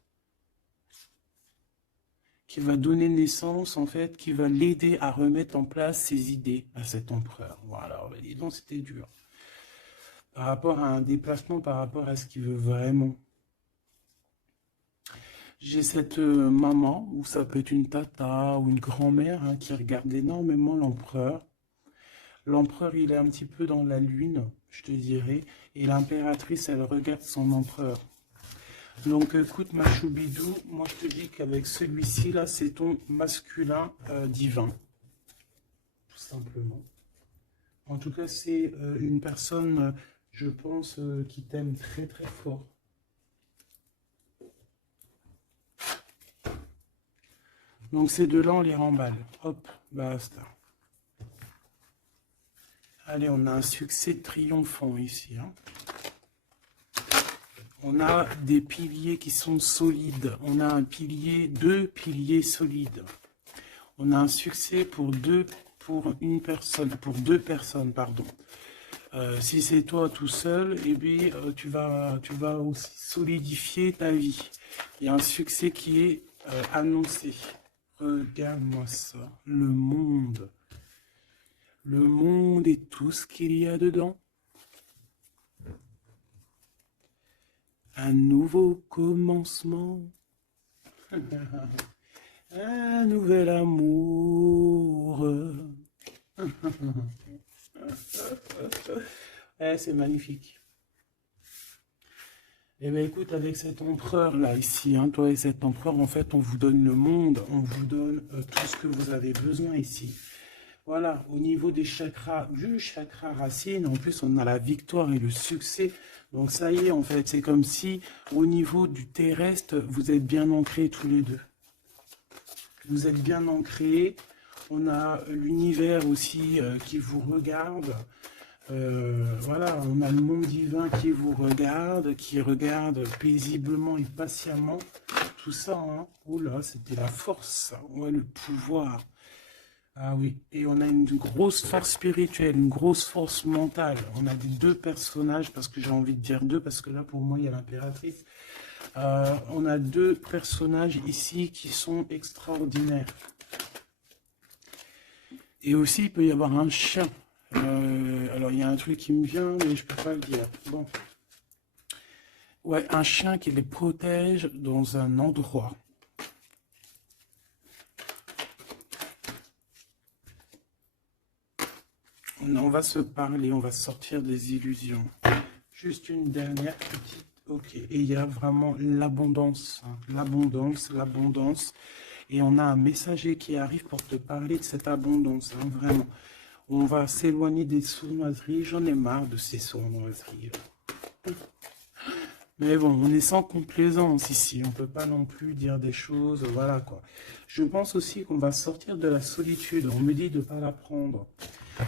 Qui va donner naissance, en fait, qui va l'aider à remettre en place ses idées à cet empereur. Voilà, dis donc, c'était dur. Par rapport à un déplacement, par rapport à ce qu'il veut vraiment. J'ai cette maman, ou ça peut être une tata ou une grand-mère, hein, qui regarde énormément l'empereur. L'empereur, il est un petit peu dans la lune, je te dirais, et l'impératrice, elle regarde son empereur. Donc écoute, ma choubidou, moi je te dis qu'avec celui-ci, là, c'est ton masculin divin, tout simplement. En tout cas, c'est une personne, je pense, qui t'aime très très fort. Donc ces deux-là, on les remballe. Hop, basta. Allez, on a un succès triomphant ici. Hein. On a des piliers qui sont solides. On a un pilier, deux piliers solides. On a un succès pour deux personnes, pardon. Si c'est toi tout seul, eh bien, tu vas aussi solidifier ta vie. Il y a un succès qui est annoncé. Regarde-moi ça, le monde. Le monde et tout ce qu'il y a dedans. Un nouveau commencement. Un nouvel amour. Ouais, c'est magnifique. Eh bien, écoute, avec cet empereur là, ici, hein, toi et cet empereur, en fait, on vous donne le monde, on vous donne tout ce que vous avez besoin ici. Voilà, au niveau des chakras, du chakra racine, en plus, on a la victoire et le succès. Donc, ça y est, en fait, c'est comme si, au niveau du terrestre, vous êtes bien ancrés tous les deux. Vous êtes bien ancrés. On a l'univers aussi qui vous regarde. Voilà, on a le monde divin qui vous regarde, qui regarde paisiblement et patiemment. Tout ça, hein. Oula, c'était la force, ouais, le pouvoir. Ah oui, et on a une grosse force spirituelle, une grosse force mentale. On a des deux personnages, parce que j'ai envie de dire deux, parce que là, pour moi, il y a l'impératrice. On a deux personnages ici qui sont extraordinaires. Et aussi, il peut y avoir un chien. Alors, il y a un truc qui me vient, mais je ne peux pas le dire. Bon. Ouais, un chien qui les protège dans un endroit. On va se parler, on va sortir des illusions. Juste une dernière petite... Ok, et il y a vraiment l'abondance, hein. L'abondance, l'abondance. Et on a un messager qui arrive pour te parler de cette abondance, hein, vraiment. On va s'éloigner des sournoiseries. J'en ai marre de ces sournoiseries. Mais bon, on est sans complaisance ici. On ne peut pas non plus dire des choses, voilà quoi. Je pense aussi qu'on va sortir de la solitude. On me dit de ne pas la prendre.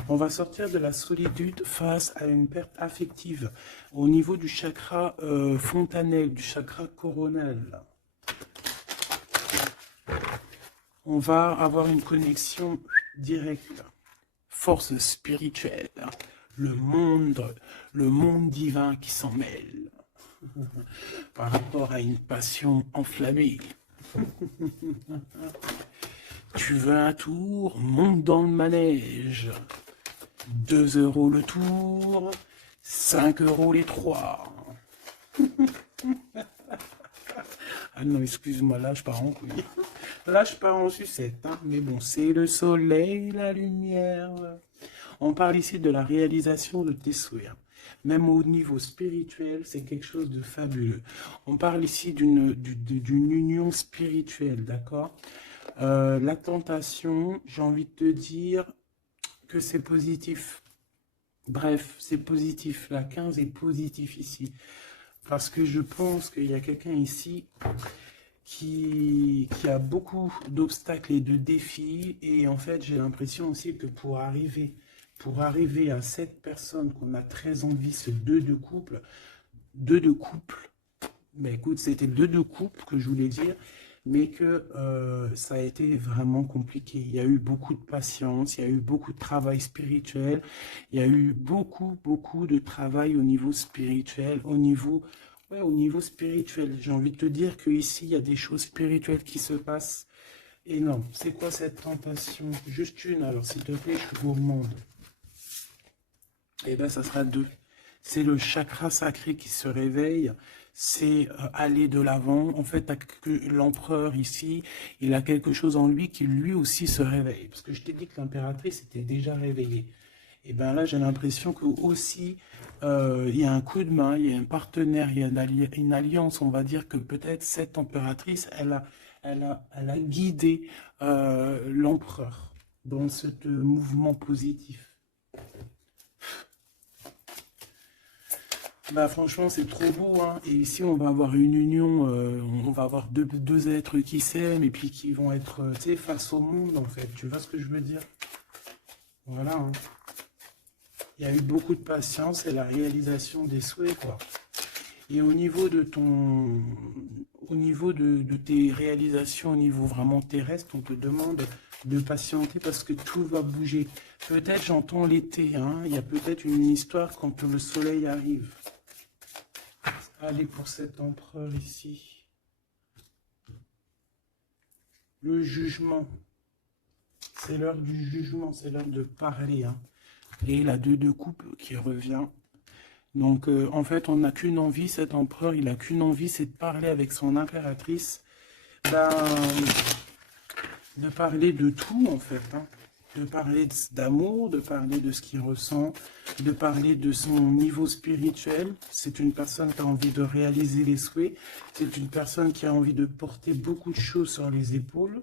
On va sortir de la solitude face à une perte affective au niveau du chakra fontanel, du chakra coronal. On va avoir une connexion directe. Force spirituelle, le monde divin qui s'en mêle par rapport à une passion enflammée. Tu veux un tour? Monte dans le manège. 2 € le tour, 5 € les 3. Ah non, excuse-moi, là je pars en couille. Là je pars en sucette, hein. Mais bon, c'est le soleil, la lumière. On parle ici de la réalisation de tes souhaits. Même au niveau spirituel, c'est quelque chose de fabuleux. On parle ici d'une union spirituelle, d'accord? La tentation, j'ai envie de te dire que c'est positif. Bref, c'est positif. La 15 est positif ici. Parce que je pense qu'il y a quelqu'un ici qui a beaucoup d'obstacles et de défis. Et en fait, j'ai l'impression aussi que pour arriver à cette personne qu'on a très envie, ce deux de couple, mais écoute, c'était deux de couple que je voulais dire, mais que ça a été vraiment compliqué. Il y a eu beaucoup de patience, il y a eu beaucoup de travail spirituel, il y a eu beaucoup de travail au niveau spirituel, au niveau spirituel. J'ai envie de te dire qu'ici, il y a des choses spirituelles qui se passent. Et non, c'est quoi cette tentation? Juste une, alors s'il te plaît, je suis gourmande. Eh bien, ça sera 2. C'est le chakra sacré qui se réveille, c'est aller de l'avant. En fait, l'empereur ici, il a quelque chose en lui qui lui aussi se réveille. Parce que je t'ai dit que l'impératrice était déjà réveillée. Et bien là, j'ai l'impression que aussi, il y a un coup de main, il y a un partenaire, il y a une alliance. On va dire que peut-être cette impératrice, elle a guidé l'empereur dans ce mouvement positif. Bah franchement, c'est trop beau, hein. Et ici, on va avoir une union, on va avoir deux êtres qui s'aiment et puis qui vont être, tu sais, face au monde, en fait. Tu vois ce que je veux dire? Voilà, hein. Il y a eu beaucoup de patience et la réalisation des souhaits, quoi. Et au niveau de au niveau de tes réalisations, au niveau vraiment terrestre, on te demande de patienter parce que tout va bouger. Peut-être j'entends l'été, hein. Il y a peut-être une histoire quand le soleil arrive. Allez, pour cet empereur ici. Le jugement. C'est l'heure du jugement, c'est l'heure de parler, hein. Et la deux de coupe qui revient. Donc, en fait, on n'a qu'une envie, cet empereur, il n'a qu'une envie, c'est de parler avec son impératrice. Ben, de parler de tout, en fait, hein. De parler d'amour, de parler de ce qu'il ressent, de parler de son niveau spirituel. C'est une personne qui a envie de réaliser les souhaits. C'est une personne qui a envie de porter beaucoup de choses sur les épaules.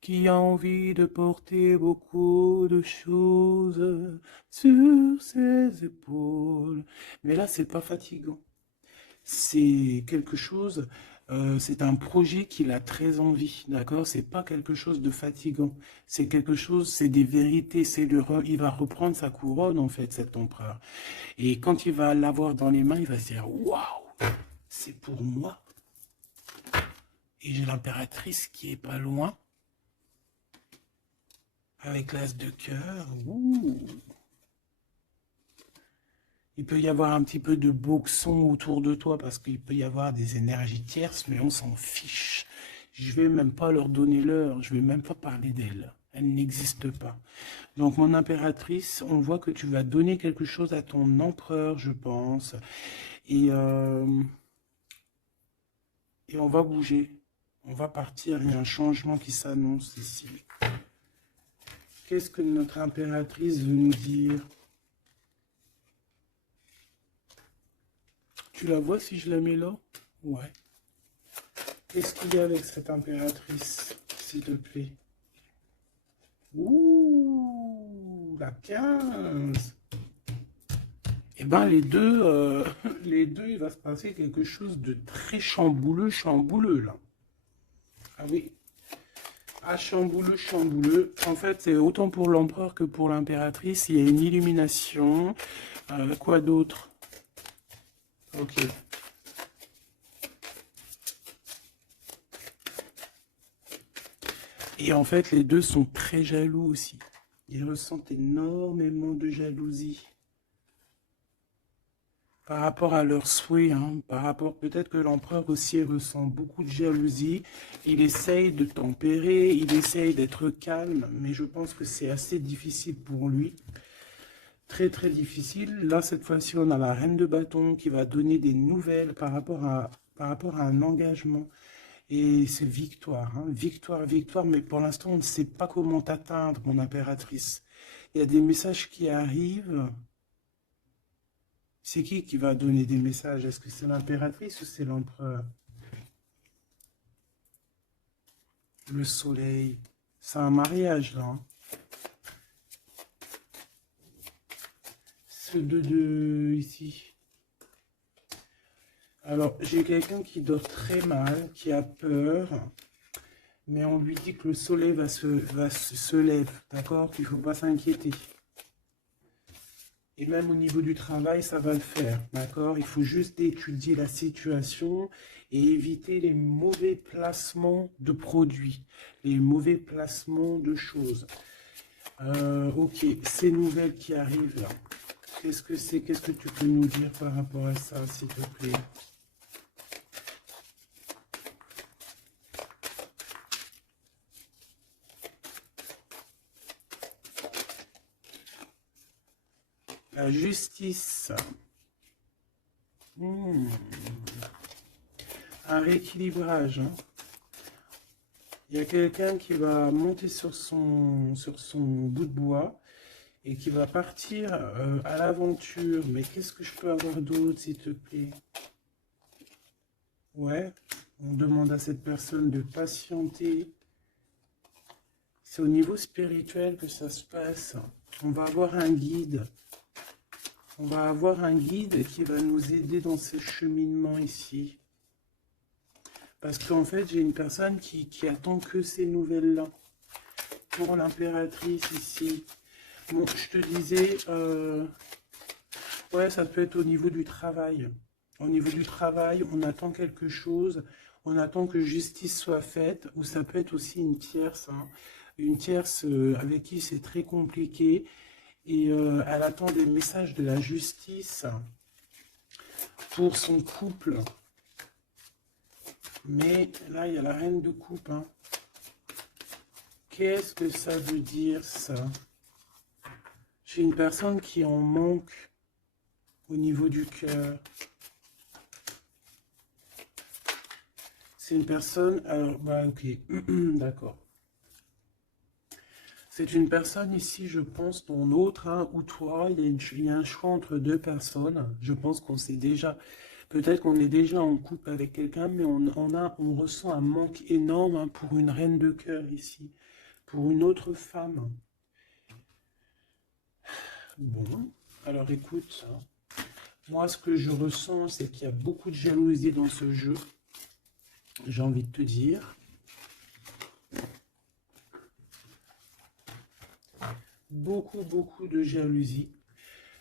Qui a envie de porter beaucoup de choses sur ses épaules. Mais là, c'est pas fatigant. C'est quelque chose, c'est un projet qu'il a très envie, d'accord? C'est pas quelque chose de fatigant. C'est quelque chose, c'est des vérités. Il va reprendre sa couronne, en fait, cet empereur. Et quand il va l'avoir dans les mains, il va se dire, waouh, c'est pour moi. Et j'ai l'impératrice qui est pas loin. Avec l'as de cœur. Ouh. Il peut y avoir un petit peu de boxon autour de toi parce qu'il peut y avoir des énergies tierces, mais on s'en fiche. Je vais même pas leur donner l'heure, je vais même pas parler d'elle. Elle n'existe pas. Donc mon impératrice, on voit que tu vas donner quelque chose à ton empereur, je pense. Et, euh, et on va bouger. On va partir, il y a un changement qui s'annonce ici. Qu'est-ce que notre impératrice veut nous dire? Tu la vois si je la mets là? Ouais. Qu'est-ce qu'il y a avec cette impératrice, s'il te plaît? Ouh, la 15. Eh ben, les deux, il va se passer quelque chose de très chambouleux, chambouleux, là. Ah oui. Ah, chambouleux, chambouleux. En fait, c'est autant pour l'empereur que pour l'impératrice. Il y a une illumination. Quoi d'autre? Ok. Et en fait, les deux sont très jaloux aussi. Ils ressentent énormément de jalousie par rapport à leurs souhaits, hein, par rapport, peut-être que l'empereur aussi ressent beaucoup de jalousie. Il essaye de tempérer, il essaye d'être calme, mais je pense que c'est assez difficile pour lui. Très très difficile. Là, cette fois-ci, on a la reine de bâton qui va donner des nouvelles par rapport à un engagement. Et c'est victoire, hein. Victoire, victoire, mais pour l'instant, on ne sait pas comment t'atteindre, mon impératrice. Il y a des messages qui arrivent. C'est qui va donner des messages? Est-ce que c'est l'impératrice ou c'est l'empereur? Le soleil. C'est un mariage, là, hein. Ce deux ici. Alors, j'ai quelqu'un qui dort très mal, qui a peur. Mais on lui dit que le soleil se lève, d'accord? Qu'il ne faut pas s'inquiéter. Et même au niveau du travail, ça va le faire, d'accord? Il faut juste étudier la situation et éviter les mauvais placements de produits, les mauvais placements de choses. Ok, ces nouvelles qui arrivent là, qu'est-ce que c'est? Qu'est-ce que tu peux nous dire par rapport à ça, s'il te plaît? La justice. Un rééquilibrage, hein. Il y a quelqu'un qui va monter sur son bout de bois et qui va partir à l'aventure. Mais qu'est-ce que je peux avoir d'autre, s'il te plaît? Ouais, on demande à cette personne de patienter. C'est au niveau spirituel que ça se passe. On va avoir un guide. On va avoir un guide qui va nous aider dans ce cheminement ici. Parce qu'en fait, j'ai une personne qui attend que ces nouvelles-là. Pour l'impératrice ici. Bon, je te disais, ouais, ça peut être au niveau du travail. Au niveau du travail, on attend quelque chose, on attend que justice soit faite, ou ça peut être aussi une tierce avec qui c'est très compliqué, et elle attend des messages de la justice pour son couple. Mais là, il y a la reine de coupe. Hein. Qu'est-ce que ça veut dire, ça? J'ai une personne qui en manque au niveau du cœur. C'est une personne... Alors, bah, ok, d'accord. C'est une personne ici, je pense, ton autre, hein, ou toi, il y a un choix entre deux personnes. Je pense qu'on sait déjà... Peut-être qu'on est déjà en couple avec quelqu'un, mais on ressent un manque énorme, hein, pour une reine de cœur ici. Pour une autre femme. Bon, alors écoute, hein, moi ce que je ressens, c'est qu'il y a beaucoup de jalousie dans ce jeu. J'ai envie de te dire. Beaucoup de jalousie.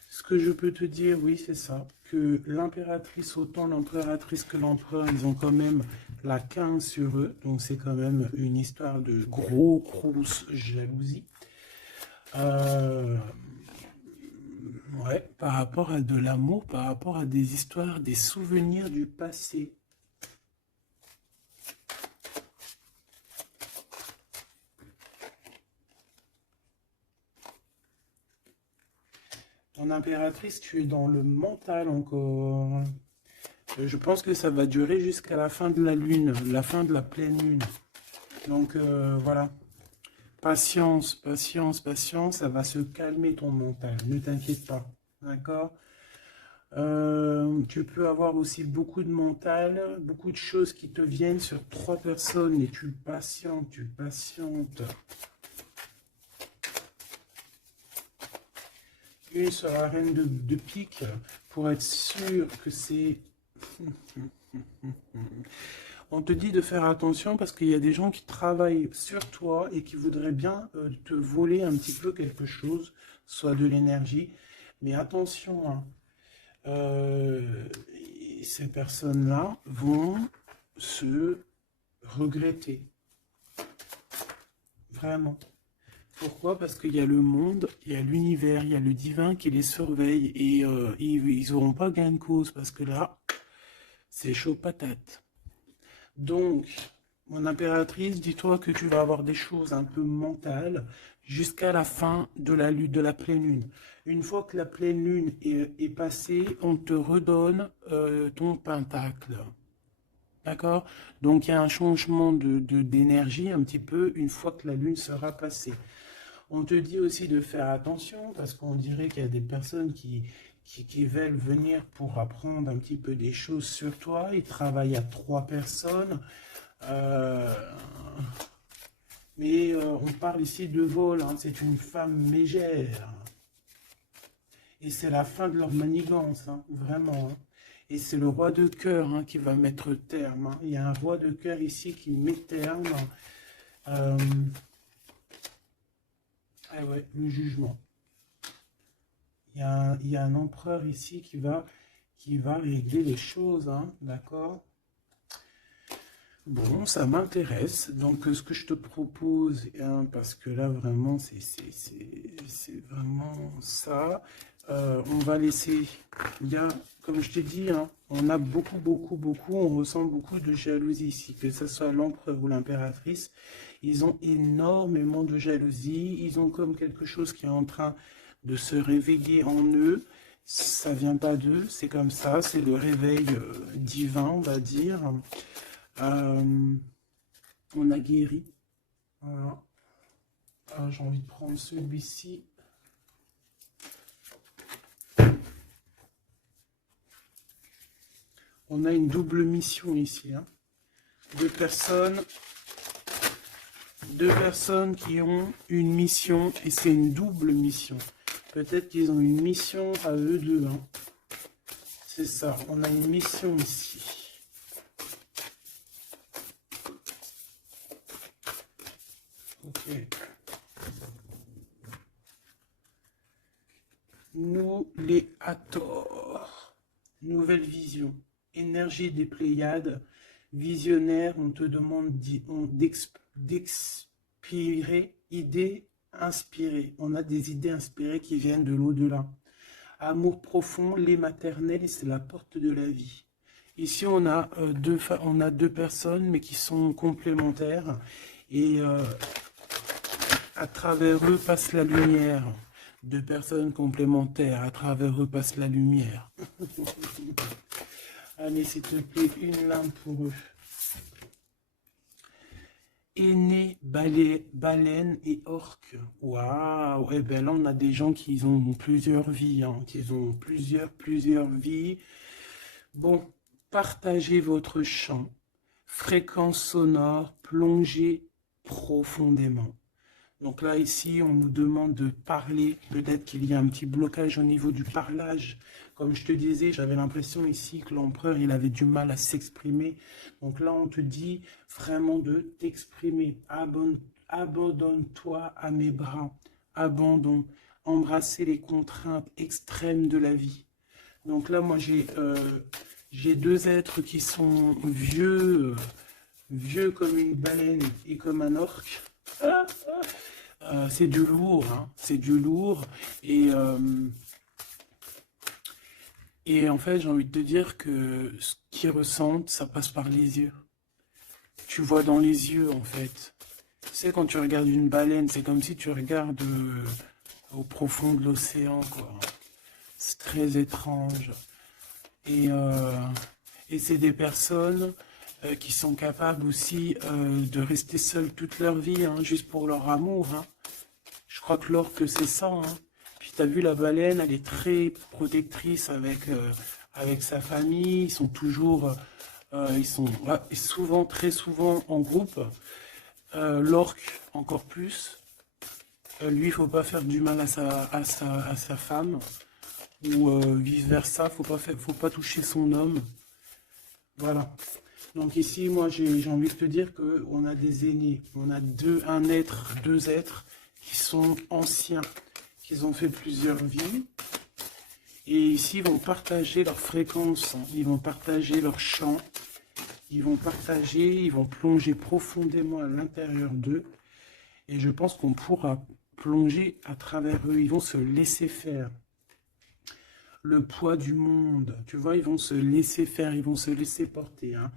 Ce que je peux te dire, oui, c'est ça, que l'impératrice, autant l'impératrice que l'empereur, ils ont quand même la 15 sur eux. Donc c'est quand même une histoire de grosse jalousie. Ouais, par rapport à de l'amour, par rapport à des histoires, des souvenirs du passé. Ton impératrice, tu es dans le mental encore. Je pense que ça va durer jusqu'à la fin de la lune, la fin de la pleine lune. Donc voilà. Patience, ça va se calmer ton mental. Ne t'inquiète pas. D'accord? Tu peux avoir aussi beaucoup de mental, beaucoup de choses qui te viennent sur 3 personnes et tu patientes, Une sur la reine de pique pour être sûr que c'est... On te dit de faire attention parce qu'il y a des gens qui travaillent sur toi et qui voudraient bien te voler un petit peu quelque chose, soit de l'énergie. Mais attention, hein, ces personnes-là vont se regretter. Vraiment. Pourquoi? Parce qu'il y a le monde, il y a l'univers, il y a le divin qui les surveille et ils n'auront pas gain de cause parce que là, c'est chaud patate. Donc, mon impératrice, dis-toi que tu vas avoir des choses un peu mentales jusqu'à la fin de la lune, de la pleine lune. Une fois que la pleine lune est passée, on te redonne ton pentacle. D'accord? Donc, il y a un changement d'énergie un petit peu une fois que la lune sera passée. On te dit aussi de faire attention parce qu'on dirait qu'il y a des personnes qui veulent venir pour apprendre un petit peu des choses sur toi. Ils travaillent à 3 personnes. Mais on parle ici de vol. Hein. C'est une femme mégère. Et c'est la fin de leur manigance. Hein, vraiment. Hein. Et c'est le roi de cœur, hein, qui va mettre terme. Hein. Il y a un roi de cœur ici qui met terme. Ah ouais, le jugement. Il y a un empereur ici qui va régler les choses, hein, d'accord? Bon, ça m'intéresse. Donc, ce que je te propose, hein, parce que là, vraiment, c'est vraiment ça. On va laisser... Il y a, comme je t'ai dit, hein, on a on ressent beaucoup de jalousie ici, que ce soit l'empereur ou l'impératrice. Ils ont énormément de jalousie. Ils ont comme quelque chose qui est en train de se réveiller en eux. Ça vient pas d'eux, c'est comme ça. C'est le réveil divin, on va dire. On a guéri. Voilà. J'ai envie de prendre celui-ci. On a une double mission ici. Hein. Deux personnes qui ont une mission et c'est une double mission. Peut-être qu'ils ont une mission à eux deux. Hein. C'est ça, on a une mission ici. Ok. Nous, les Hathor. Nouvelle vision. Énergie des Pléiades. Visionnaire, on te demande d'expirer, idées inspirées. On a des idées inspirées qui viennent de l'au-delà. Amour profond, lait maternel, et c'est la porte de la vie. Ici, on a deux personnes, mais qui sont complémentaires. Et à travers eux passe la lumière. Deux personnes complémentaires, à travers eux passe la lumière. Allez, s'il te plaît, une lame pour eux. Aîné, baleine et orque. Waouh! Et bien là, on a des gens qui ont plusieurs vies, hein, qui ont plusieurs vies. Bon, partagez votre chant. Fréquence sonore, plongez profondément. Donc là, ici, on nous demande de parler. Peut-être qu'il y a un petit blocage au niveau du parlage. Comme je te disais, j'avais l'impression ici que l'empereur, il avait du mal à s'exprimer. Donc là, on te dit vraiment de t'exprimer. Abandonne-toi à mes bras. Abandon. Embrasser les contraintes extrêmes de la vie. Donc là, moi, j'ai deux êtres qui sont vieux comme une baleine et comme un orque. C'est du lourd, hein, c'est du lourd. Et en fait, j'ai envie de te dire que ce qu'ils ressentent, ça passe par les yeux. Tu vois dans les yeux, en fait. Tu sais, quand tu regardes une baleine, c'est comme si tu regardes au profond de l'océan, quoi. C'est très étrange. Et c'est des personnes qui sont capables aussi de rester seules toute leur vie, hein, juste pour leur amour. Hein. Je crois que l'orque, c'est ça. Hein. Puis tu as vu, la baleine, elle est très protectrice avec sa famille. Ils sont toujours, souvent, très souvent en groupe. L'orque, encore plus. Lui, il faut pas faire du mal à sa femme. Ou vice-versa, faut pas toucher son homme. Voilà. Donc ici, moi, j'ai envie de te dire qu'on a des aînés. On a deux êtres qui sont anciens, qui ont fait plusieurs vies. Et ici, ils vont partager leur fréquence, ils vont partager leur chant, ils vont plonger profondément à l'intérieur d'eux. Et je pense qu'on pourra plonger à travers eux. Ils vont se laisser faire. Le poids du monde, tu vois, ils vont se laisser faire, ils vont se laisser porter. Hein.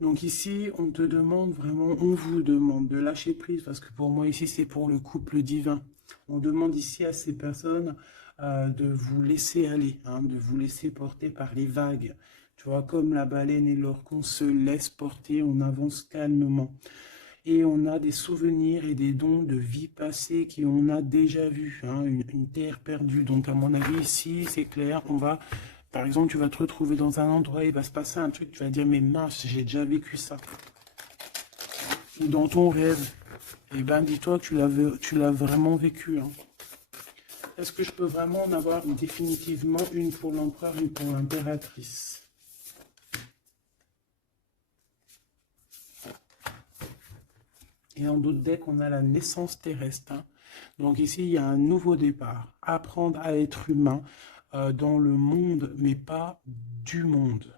Donc ici, on te demande vraiment, on vous demande de lâcher prise, parce que pour moi ici, c'est pour le couple divin. On demande ici à ces personnes de vous laisser aller, hein, de vous laisser porter par les vagues. Tu vois, comme la baleine et l'orque, on se laisse porter, on avance calmement. Et on a des souvenirs et des dons de vie passée qu'on a déjà vus, hein, une terre perdue. Donc à mon avis, ici, c'est clair, par exemple, tu vas te retrouver dans un endroit, il va se passer un truc, tu vas dire, mais mince, j'ai déjà vécu ça. Ou dans ton rêve, eh ben dis-toi que tu l'as vraiment vécu. Hein. Est-ce que je peux vraiment en avoir définitivement une pour l'empereur, une pour l'impératrice? Et en d'autres decks, on a la naissance terrestre. Hein. Donc ici, il y a un nouveau départ. Apprendre à être humain dans le monde, mais pas du monde.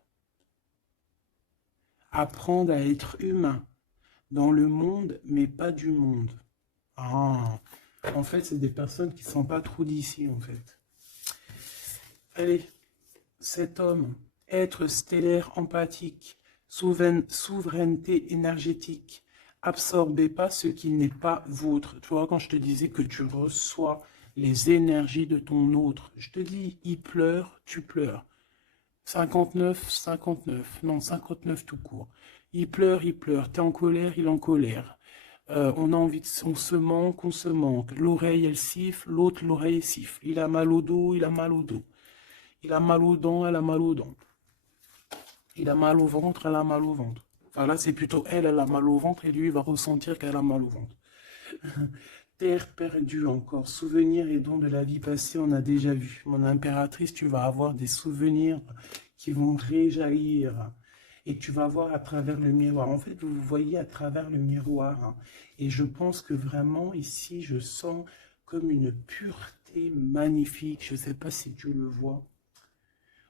Apprendre à être humain dans le monde, mais pas du monde. Ah, en fait, c'est des personnes qui ne sont pas trop d'ici, en fait. Allez, cet homme, être stellaire empathique, souveraineté énergétique, absorbez pas ce qui n'est pas vôtre. Tu vois, quand je te disais que tu reçois les énergies de ton autre, je te dis, il pleure, tu pleures. 59, 59, non, 59 tout court. Il pleure, t'es en colère, il est en colère. On a envie on se manque, on se manque. L'oreille, elle siffle, l'autre, l'oreille, siffle. Il a mal au dos, il a mal au dos. Il a mal aux dents, elle a mal aux dents. Il a mal au ventre, elle a mal au ventre. Enfin là, c'est plutôt elle a mal au ventre et lui, il va ressentir qu'elle a mal au ventre. terre perdue encore. Souvenirs et dons de la vie passée, on a déjà vu. Mon impératrice, tu vas avoir des souvenirs qui vont réjaillir. Et tu vas voir à travers le miroir. En fait, vous voyez à travers le miroir, hein. Et je pense que vraiment, ici, je sens comme une pureté magnifique. Je ne sais pas si tu le vois.